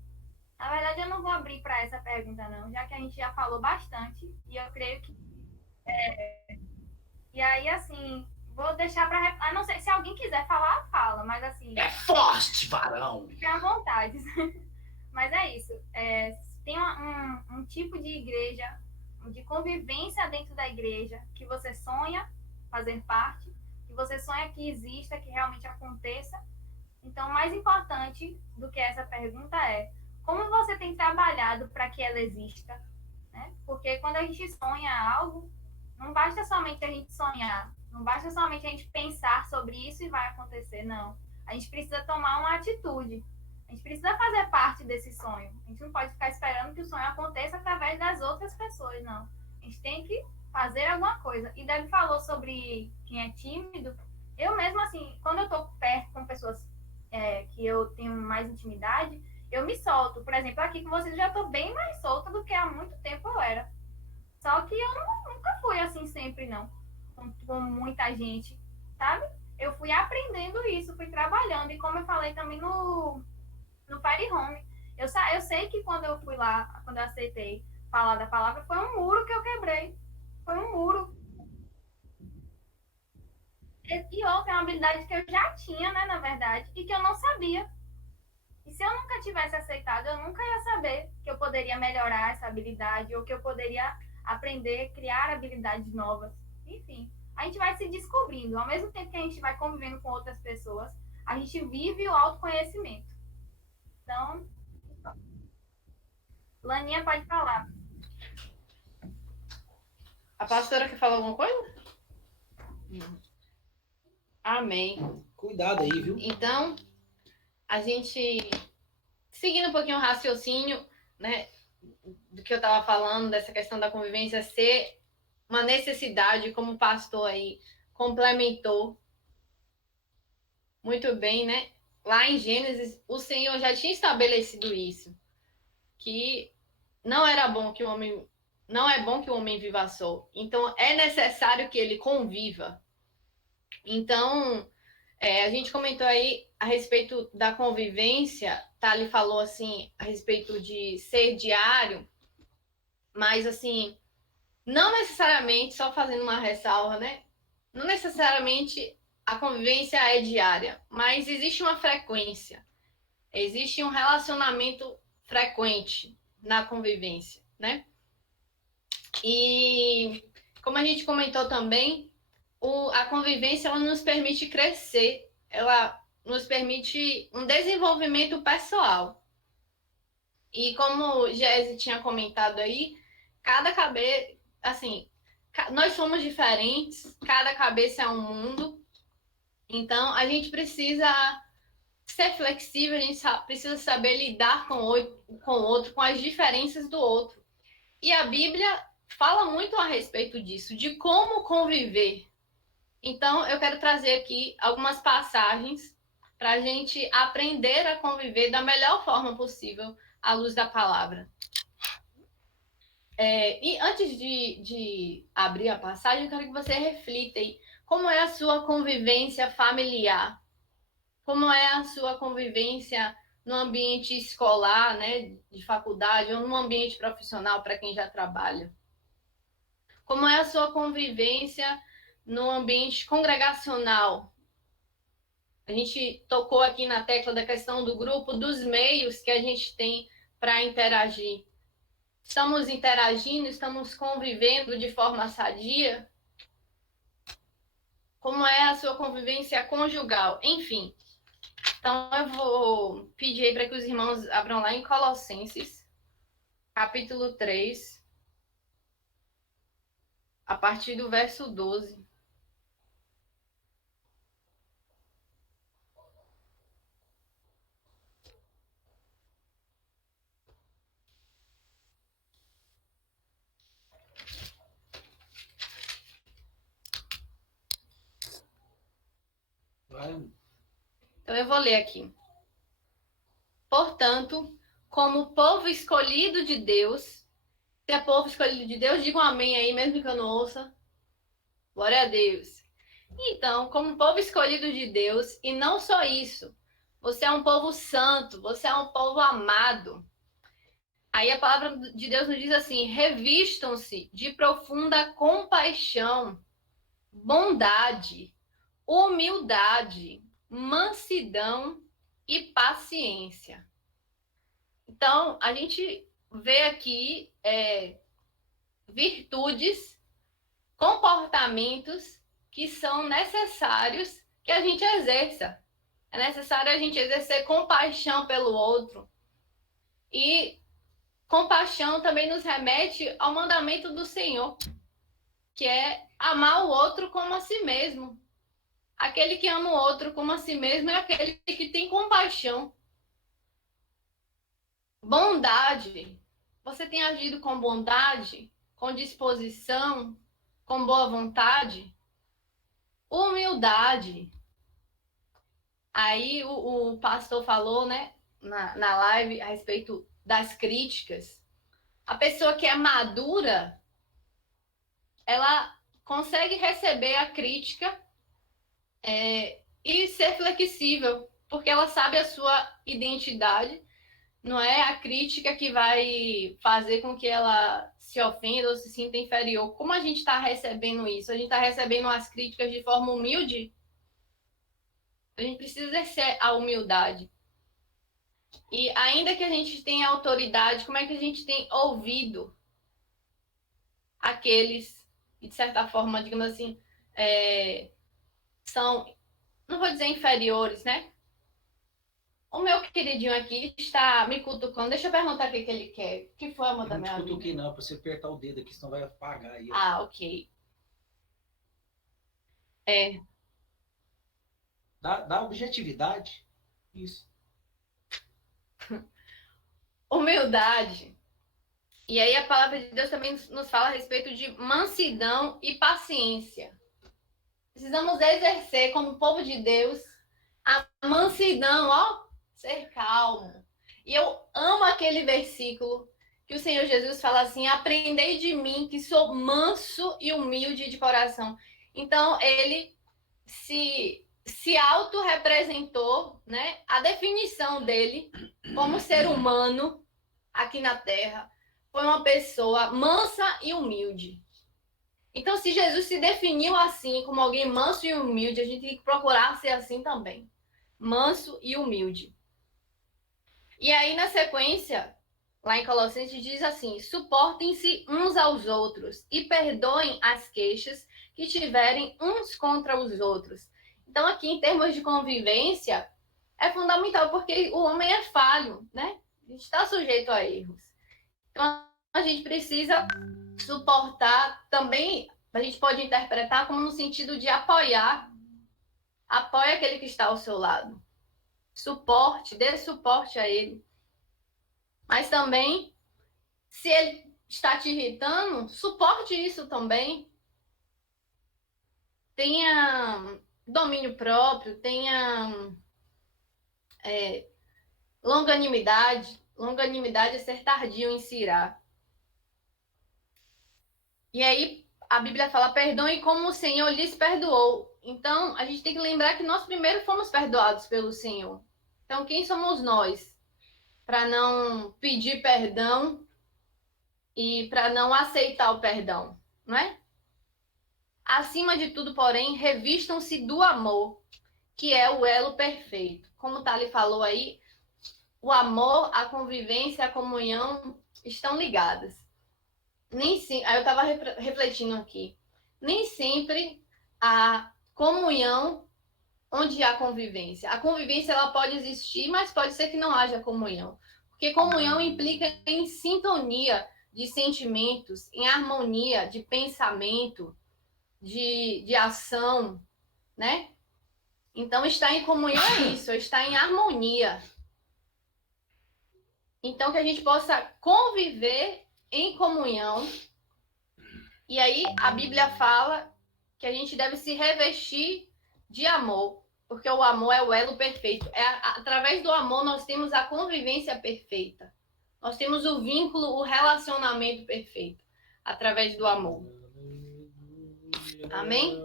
Na verdade, eu não vou abrir para essa pergunta, não, já que a gente já falou bastante, e eu creio que. E aí, assim, vou deixar para. A não ser se alguém quiser falar, fala, mas assim. É forte, varão. Fique à vontade. Mas é isso. Tem um tipo de igreja, de convivência dentro da igreja, que você sonha fazer parte, que você sonha que exista, que realmente aconteça. Então, o mais importante do que essa pergunta é como você tem trabalhado para que ela exista, né? Porque quando a gente sonha algo, não basta somente a gente sonhar, não basta somente a gente pensar sobre isso e vai acontecer, não. A gente precisa tomar uma atitude. A gente precisa fazer parte desse sonho. A gente não pode ficar esperando que o sonho aconteça através das outras pessoas, não. A gente tem que fazer alguma coisa. E Deb falou sobre quem é tímido. Eu mesmo, assim, quando eu tô perto com pessoas que eu tenho mais intimidade, eu me solto. Por exemplo, aqui com vocês eu já tô bem mais solta do que há muito tempo eu era. Só que eu nunca fui assim sempre, não. Com muita gente, sabe? Eu fui aprendendo isso, fui trabalhando. E como eu falei também no Fire Home, eu sei que quando eu fui lá, quando eu aceitei falar da palavra, foi um muro que eu quebrei. Foi um muro. E outra, é uma habilidade que eu já tinha, né, na verdade, e que eu não sabia. E se eu nunca tivesse aceitado, eu nunca ia saber que eu poderia melhorar essa habilidade, ou que eu poderia aprender, criar habilidades novas. Enfim, a gente vai se descobrindo. Ao mesmo tempo que a gente vai convivendo com outras pessoas, a gente vive o autoconhecimento. Então, Laninha pode falar. A pastora quer falar alguma coisa? Amém. Cuidado aí, viu? Então, a gente, seguindo um pouquinho o raciocínio, né, do que eu estava falando, dessa questão da convivência ser uma necessidade, como o pastor aí complementou muito bem, né? Lá em Gênesis, o Senhor já tinha estabelecido isso, que não era bom que o homem, não é bom que o homem viva só. Então, é necessário que ele conviva. Então, a gente comentou aí a respeito da convivência, Thali falou assim, a respeito de ser diário, mas assim, não necessariamente, só fazendo uma ressalva, né? Não necessariamente a convivência é diária, mas existe uma frequência, existe um relacionamento frequente na convivência, né? E como a gente comentou também, a convivência ela nos permite crescer, ela nos permite um desenvolvimento pessoal. E como o Jéssica tinha comentado aí, cada cabeça, assim, nós somos diferentes, cada cabeça é um mundo, então a gente precisa ser flexível, a gente precisa saber lidar com o outro, com as diferenças do outro. E a Bíblia fala muito a respeito disso, de como conviver. Então, eu quero trazer aqui algumas passagens para a gente aprender a conviver da melhor forma possível à luz da palavra. E antes de abrir a passagem, eu quero que você reflita aí como é a sua convivência familiar, como é a sua convivência no ambiente escolar, né, de faculdade, ou no ambiente profissional para quem já trabalha. Como é a sua convivência no ambiente congregacional? A gente tocou aqui na tecla da questão do grupo, dos meios que a gente tem para interagir. Estamos interagindo, estamos convivendo de forma sadia? Como é a sua convivência conjugal? Enfim. Então, eu vou pedir aí para que os irmãos abram lá em Colossenses, capítulo 3, a partir do verso 12. Então, eu vou ler aqui. Portanto, como povo escolhido de Deus, se é povo escolhido de Deus, diga um amém aí, mesmo que eu não ouça. Glória a Deus. Então, como povo escolhido de Deus, e não só isso, você é um povo santo, você é um povo amado. Aí a palavra de Deus nos diz assim: revistam-se de profunda compaixão, bondade, humildade, mansidão e paciência. Então, a gente vê aqui virtudes, comportamentos que são necessários que a gente exerça. É necessário a gente exercer compaixão pelo outro. E compaixão também nos remete ao mandamento do Senhor, que é amar o outro como a si mesmo. Aquele que ama o outro como a si mesmo é aquele que tem compaixão. Bondade. Você tem agido com bondade, com disposição, com boa vontade? Humildade. Aí o pastor falou, né, na live a respeito das críticas. A pessoa que é madura, ela consegue receber a crítica e ser flexível, porque ela sabe a sua identidade. Não é a crítica que vai fazer com que ela se ofenda ou se sinta inferior. Como a gente está recebendo isso? A gente está recebendo as críticas de forma humilde? A gente precisa exercer a humildade. E ainda que a gente tenha autoridade, como é que a gente tem ouvido aqueles que, de certa forma, digamos assim, são, não vou dizer inferiores, né? O meu queridinho aqui está me cutucando. Deixa eu perguntar o que ele quer. O que foi, amor da minha vida? Não te cutuquei não, para você apertar o dedo aqui, senão vai apagar aí. Ah, ok. Dá objetividade. Isso. Humildade. E aí a palavra de Deus também nos fala a respeito de mansidão e paciência. Precisamos exercer como povo de Deus a mansidão, ó, ser calmo. E eu amo aquele versículo que o Senhor Jesus fala assim: aprendei de mim que sou manso e humilde de coração. Então ele se auto-representou, né, a definição dele como ser humano aqui na Terra foi uma pessoa mansa e humilde. Então, se Jesus se definiu assim, como alguém manso e humilde, a gente tem que procurar ser assim também. Manso e humilde. E aí, na sequência, lá em Colossenses diz assim: suportem-se uns aos outros e perdoem as queixas que tiverem uns contra os outros. Então, aqui, em termos de convivência, é fundamental, porque o homem é falho, né? A gente está sujeito a erros. Então, a gente precisa suportar também, a gente pode interpretar como no sentido de apoiar. Apoie aquele que está ao seu lado. Suporte, dê suporte a ele. Mas também, se ele está te irritando, suporte isso também. Tenha domínio próprio, tenha longanimidade. Longanimidade é ser tardio em se irar. E aí, a Bíblia fala, perdoe como o Senhor lhes perdoou. Então, a gente tem que lembrar que nós primeiro fomos perdoados pelo Senhor. Então, quem somos nós para não pedir perdão e para não aceitar o perdão, não é? Acima de tudo, porém, revistam-se do amor, que é o elo perfeito. Como o Thali falou aí, o amor, a convivência, a comunhão estão ligadas. Nem sim, aí eu estava refletindo aqui. Nem sempre a comunhão onde há convivência. A convivência ela pode existir, mas pode ser que não haja comunhão. Porque comunhão implica em sintonia de sentimentos, em harmonia de pensamento, de ação, né? Então, estar em comunhão é isso, estar em harmonia. Então, que a gente possa conviver em comunhão. E aí, a Bíblia fala que a gente deve se revestir de amor, porque o amor é o elo perfeito. Através do amor, nós temos a convivência perfeita. Nós temos o vínculo, o relacionamento perfeito, através do amor. Amém?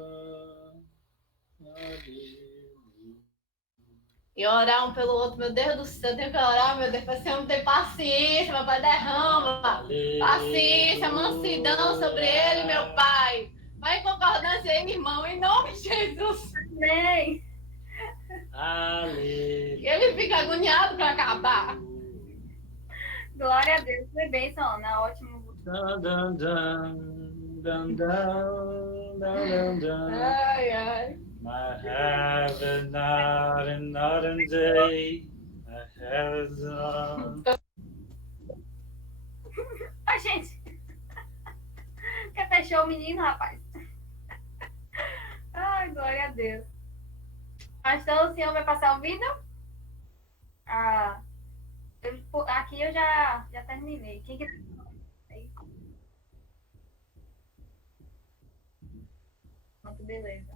E orar um pelo outro, meu Deus do céu, eu tenho que orar, meu Deus, para você não ter paciência, meu Pai, derrama paciência, mansidão sobre ele, meu Pai. Vai em concordância aí, meu irmão, em nome de Jesus. Amém. E ele fica agoniado para acabar. Glória a Deus. Foi bênção, Ana. Ótimo. Dun, dun, dun, dun, dun, dun, dun. Ai, ai. I have another day. I have Ai, gente. Quer fechar o menino, rapaz? Ai, glória a Deus. Pastor, o senhor vai passar o vídeo? Ah, aqui eu já terminei. Quem que... Pronto, beleza.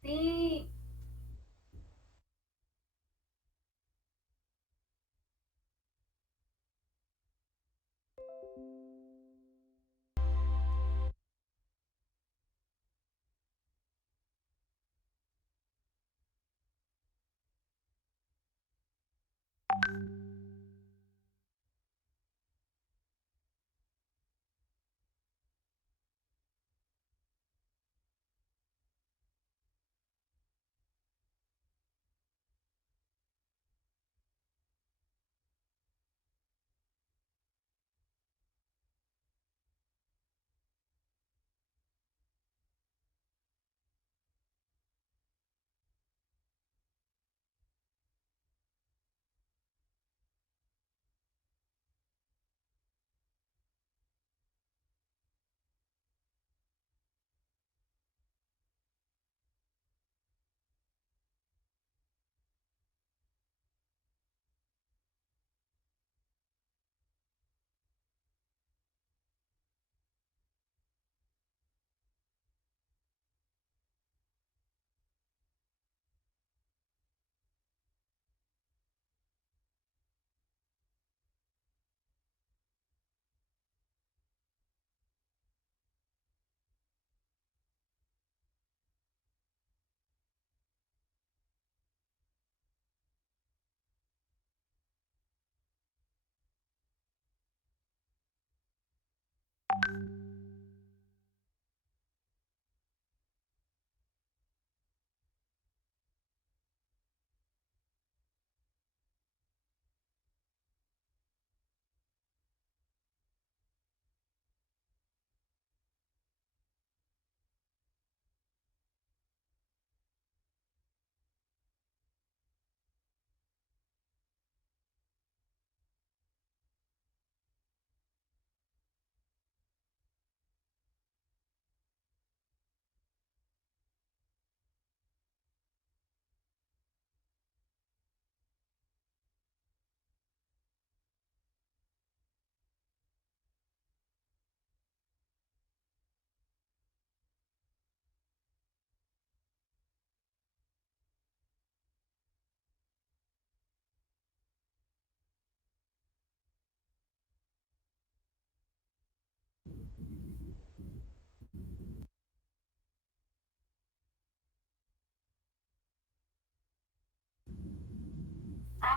Sim.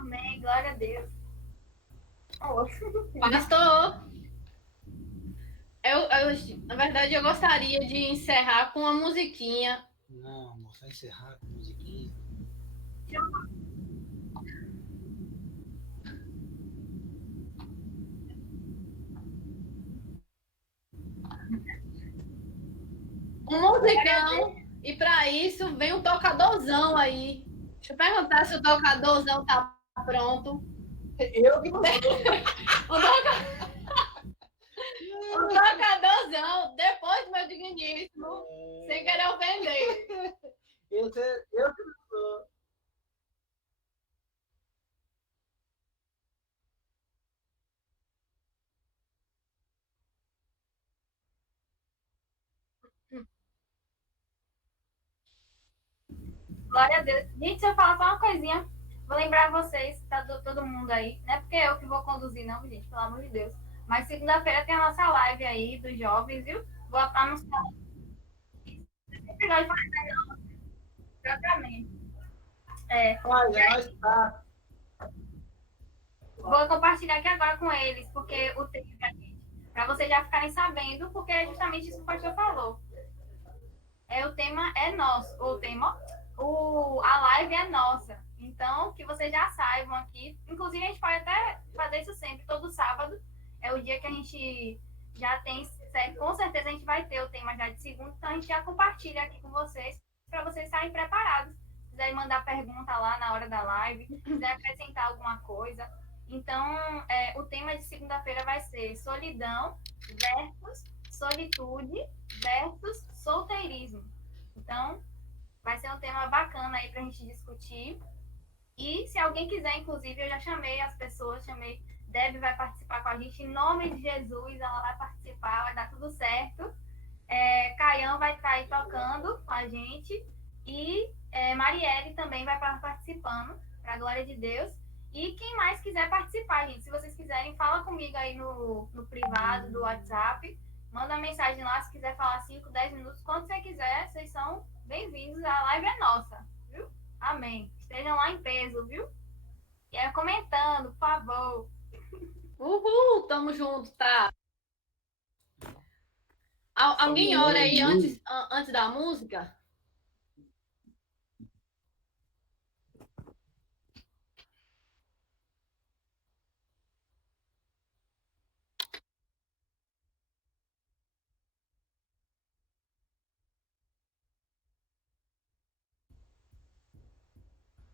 Amém. Glória a Deus. Pastor, na verdade, eu gostaria de encerrar com uma musiquinha. Não, amor, vai encerrar com musiquinha. Um musicão. E para isso, vem um tocadorzão aí. Deixa eu perguntar se o tocadorzão tá pronto. Eu que não sou. Um tocadorzão, depois do meu digníssimo, sem querer ofender. Eu que não sou. Glória a Deus. Gente, se eu falar só uma coisinha, vou lembrar vocês, tá todo mundo aí. Não é porque eu que vou conduzir, não, gente, pelo amor de Deus. Mas segunda-feira tem a nossa live aí dos jovens, viu? Vou anunciar. Sempre gosto de fazer, não. Exatamente. Aliás, tá. Vou compartilhar aqui agora com eles, porque o tema, para vocês já ficarem sabendo, porque é justamente isso que o pastor falou. O tema é nosso, a live é nossa. Então, que vocês já saibam aqui. Inclusive, a gente pode até fazer isso sempre, todo sábado. É o dia que a gente já tem, com certeza a gente vai ter o tema já de segunda, então a gente já compartilha aqui com vocês, para vocês estarem preparados. Se quiserem mandar pergunta lá na hora da live, se quiser acrescentar alguma coisa. Então, o tema de segunda-feira vai ser solidão versus solitude versus solteirismo. Então, vai ser um tema bacana aí pra gente discutir. E se alguém quiser, inclusive, eu já chamei as pessoas, Deb vai participar com a gente, em nome de Jesus, ela vai participar, vai dar tudo certo. Caião vai estar aí tocando com a gente. E Marielle também vai estar participando, para a glória de Deus. E quem mais quiser participar, gente, se vocês quiserem, fala comigo aí no privado do WhatsApp. Manda mensagem lá, se quiser falar 5, 10 minutos, quando você quiser, vocês são bem-vindos. A live é nossa, viu? Amém. Estejam lá em peso, viu? E comentando, por favor. Uhul, tamo junto, tá? Alguém ora aí antes da música?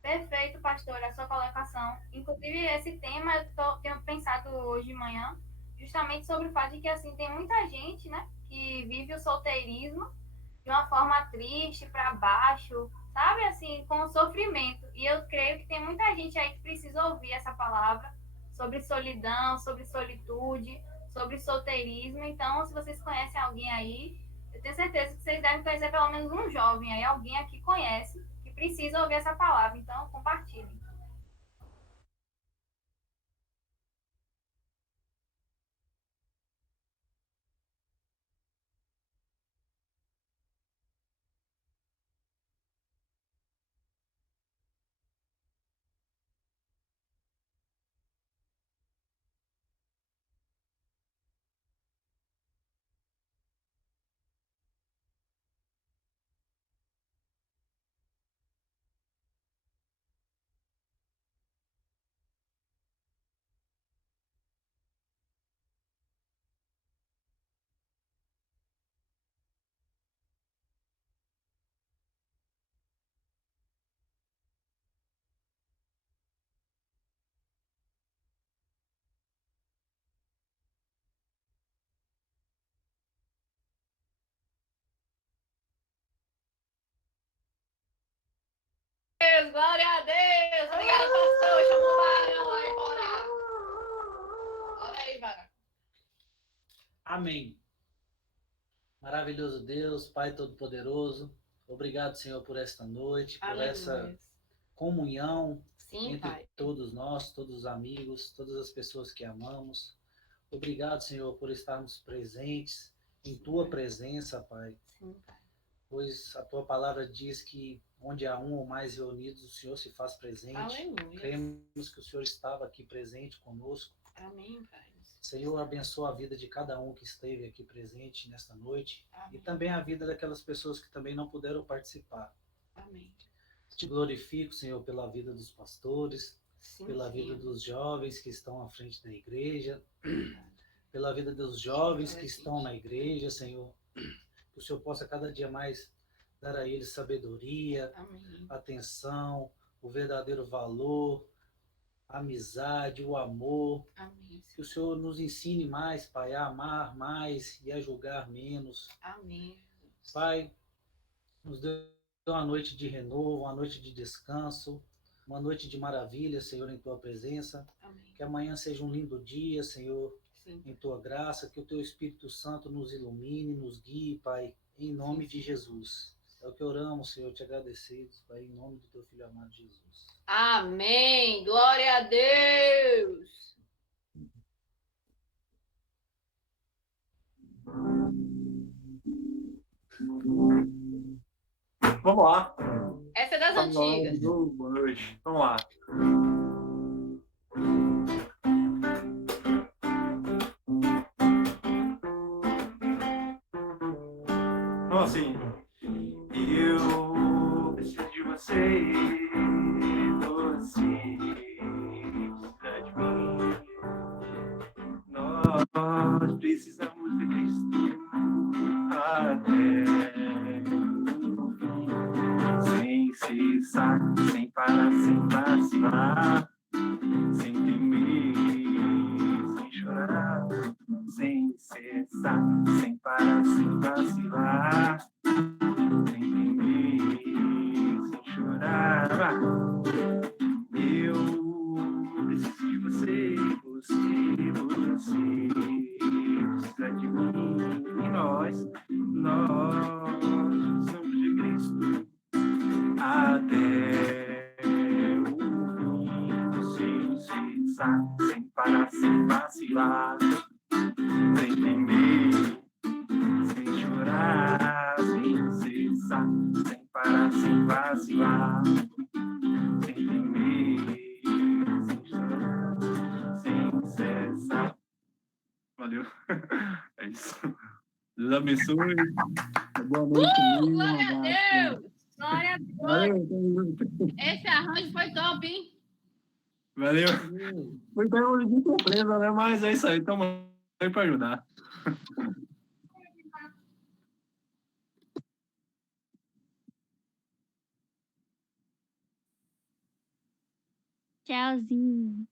Perfeito, pastor, a sua colocação. Inclusive, esse tema eu tenho pensado hoje de manhã, justamente sobre o fato de que assim, tem muita gente, né, que vive o solteirismo de uma forma triste, para baixo, sabe, assim, com sofrimento. E eu creio que tem muita gente aí que precisa ouvir essa palavra sobre solidão, sobre solitude, sobre solteirismo. Então, se vocês conhecem alguém aí, eu tenho certeza que vocês devem conhecer pelo menos um jovem aí, alguém aqui conhece, que precisa ouvir essa palavra. Então, compartilhem. Glória a Deus! Obrigado, pastor! Chamou o varão aí, bora! Olha aí, varão. Amém. Maravilhoso Deus, Pai Todo-Poderoso, obrigado, Senhor, por esta noite, por essa comunhão entre Pai. todos nós, todos os amigos, todas as pessoas que amamos. Obrigado, Senhor, por estarmos presentes em Tua presença, Pai. Sim, Pai. Pois a Tua palavra diz que onde há um ou mais reunidos, o Senhor se faz presente. Aleluia. Cremos que o Senhor estava aqui presente conosco. Amém, Pai. Senhor, abençoa a vida de cada um que esteve aqui presente nesta noite. Amém. E também a vida daquelas pessoas que também não puderam participar. Amém. Te glorifico, Senhor, pela vida dos pastores, Sim, pela vida Senhor. dos jovens que estão à frente da igreja, pela vida dos jovens que estão na igreja, Senhor. Que o Senhor possa cada dia mais dar a eles sabedoria, Amém. atenção, o verdadeiro valor, a amizade, o amor. Amém. Que o Senhor nos ensine mais, Pai, a amar mais e a julgar menos. Amém. Pai, nos dê uma noite de renovo, uma noite de descanso, uma noite de maravilha, Senhor, em Tua presença. Amém. Que amanhã seja um lindo dia, Senhor, Sim. em Tua graça. Que o Teu Espírito Santo nos ilumine, nos guie, Pai, em nome de Jesus. É o que oramos, Senhor, te agradecidos, Pai, em nome do Teu Filho amado Jesus. Amém. Glória a Deus. Vamos lá. Essa é das antigas. Boa noite. Vamos lá. Então, assim, eu preciso de você, você precisa de mim. Nós precisamos de Cristo até sem cessar, sem parar, sem vacilar, sem temer, sem chorar, sem cessar, sem parar, sem vacilar, sem temer, sem chorar. Eu preciso de você, você precisa de mim. E nós precisamos de Cristo até o fim, sem cessar, sem parar, sem vacilar, sem temer, sem chorar, sem cessar, sem parar, sem vacilar, sem temer, sem chorar, sem cessar. Valeu. É isso. Deus abençoe. Boa noite. Glória a Deus. Glória a Deus. Valeu. Tamo junto. Esse arranjo foi top, hein? Valeu. Foi pego de surpresa, né? Mas é isso aí. Tamo aí pra ajudar. Tchauzinho.